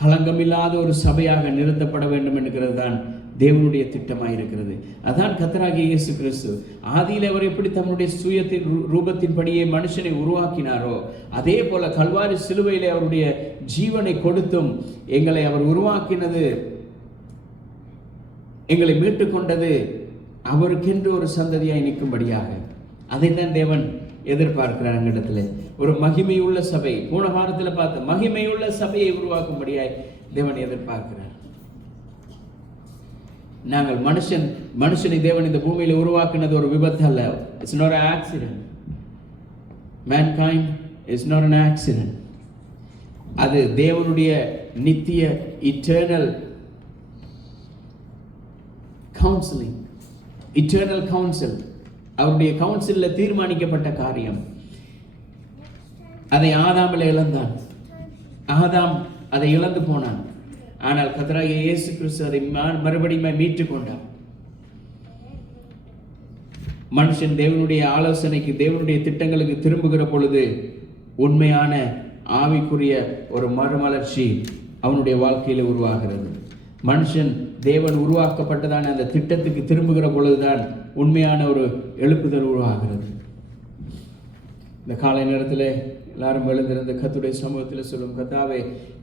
களங்கம் இல்லாத ஒரு சபையாக நிறுத்தப்பட வேண்டும் என்கிறது தான் தேவனுடைய திட்டமாக இருக்கிறது. அதான் கர்த்தராகிய இயேசு கிறிஸ்து ஆதியில் அவர் எப்படி தம்முடைய சுயத்தின் ரூபத்தின்படியே மனுஷனை உருவாக்கினாரோ, அதே போல கல்வாரி சிலுவையிலே அவருடைய ஜீவனை கொடுத்தும் எங்களை அவர் உருவாக்கினது, எங்களை மீட்டுக் கொண்டது அவருக்கென்று ஒரு சந்ததியாய் நிற்கும்படியாக. அதைத்தான் தேவன் எதிர்பார்க்கிறார். எங்களிடத்துல ஒரு மகிமையுள்ள சபை, போன வாரத்தில் பார்த்த மகிமையுள்ள சபையை உருவாக்கும்படியாய் தேவன் எதிர்பார்க்கிறார். நாங்கள் மனுஷனை தேவன் இந்த பூமியில உருவாக்கினது ஒரு விபத்து அல்ல. It's not an accident. mankind is not an accident. அது தேவனுடைய நித்திய eternal counseling, eternal counsel, அவருடைய கவுன்சில்ல தீர்மானிக்கப்பட்ட காரியம். அதை ஆதாமில் இழந்தான். ஆதாம் அதை இழந்து போனான். ஆனால் கர்த்தராகிய இயேசு கிறிஸ்து அதை மறுபடியும் மீட்டுக் கொண்டார். மனுஷன் தேவனுடைய ஆலோசனைக்கு, தேவனுடைய திட்டங்களுக்கு திரும்புகிற பொழுது உண்மையான ஆவிக்குரிய ஒரு மறுமலர்ச்சி அவனுடைய வாழ்க்கையில உருவாகிறது. மனுஷன் தேவன் உருவாக்கப்பட்டதான அந்த திட்டத்துக்கு திரும்புகிற பொழுதுதான் உண்மையான ஒரு எழுப்புதல் உருவாகிறது. இந்த காலை நேரத்தில் எல்லாரும் எழுந்திருந்த கர்த்தருடைய சமூகத்தில் சொல்லும், கர்த்தாவே,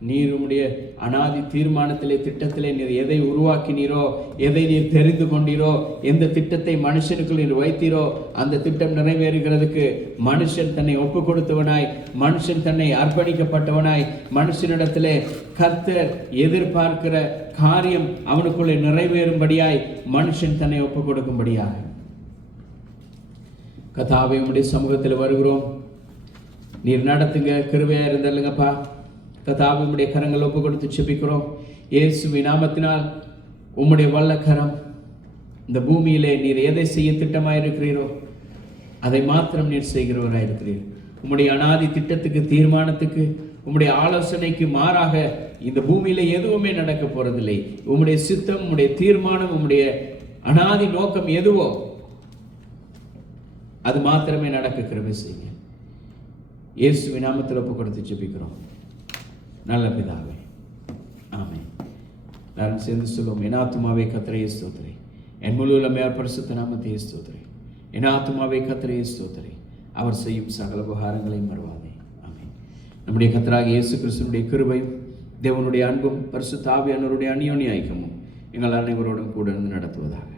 நீர் உம்முடைய அனாதி தீர்மானத்திலே, திட்டத்திலே நீர் எதை உருவாக்கினீரோ, எதை நீர் தெரிந்து கொண்டீரோ, எந்த திட்டத்தை மனுஷனுக்குள் நீர் வைத்தீரோ, அந்த திட்டம் நிறைவேறுகிறதுக்கு மனுஷன் தன்னை ஒப்பு கொடுத்தவனாய், மனுஷன் தன்னை அர்ப்பணிக்கப்பட்டவனாய், மனுஷனிடத்திலே கர்த்தர் எதிர்பார்க்கிற காரியம் அவனுக்குள்ளே நிறைவேறும்படியாய் மனுஷன் தன்னை ஒப்பு கொடுக்கும்படியாக. கர்த்தாவே, உம்முடைய சமூகத்தில் வருகிறோம். நீர் நடத்துங்க, கிருபையா இருந்தல்லுங்கப்பா. கர்த்தாவே, உம்முடைய கரங்கள் ஒப்பு கொடுத்து செபிக்கிறோம். இயேசுவின் நாமத்தினால் உம்முடைய வல்லக்கரம் இந்த பூமியிலே நீர் எதை செய்ய திட்டமாயிருக்கிறீரோ அதை மாத்திரம் நீர் செய்கிறவராயிருக்கிறீர். உம்முடைய அனாதி திட்டத்துக்கு, தீர்மானத்துக்கு, உம்முடைய ஆலோசனைக்கு மாறாக இந்த பூமியில எதுவுமே நடக்க போறதில்லை. உம்முடைய சித்தம், உம்முடைய தீர்மானம், உம்முடைய அனாதி நோக்கம் எதுவோ அது மாத்திரமே நடக்க கிருபை செய்யுங்க. இயேசுவின் நாமத்தில் ஒப்பு கொடுத்து ஜெபிக்கிறோம் நல்ல பிதாவே, ஆமென். நான் சேர்ந்து சொல்லுவோம். என் ஆத்துமாவே கர்த்தரை ஸ்தோத்திரி, என் முழு உள்ளமையார் பரிசுத்த நாமத்தை ஸ்தோத்திரி. என் ஆத்துமாவே கர்த்தரை ஸ்தோத்திரி, அவர் செய்யும் சகல உபகாரங்களையும் மறவாதே. ஆமென். நம்முடைய கர்த்தராகிய இயேசு கிறிஸ்துவினுடைய கிருபையும் தேவனுடைய அன்பும் பரிசுத்த ஆவியானவருடைய அந்யோன்ய ஐக்கியமும் எங்கள் அனைவரோடும் கூட இருந்து நடத்துவதாக.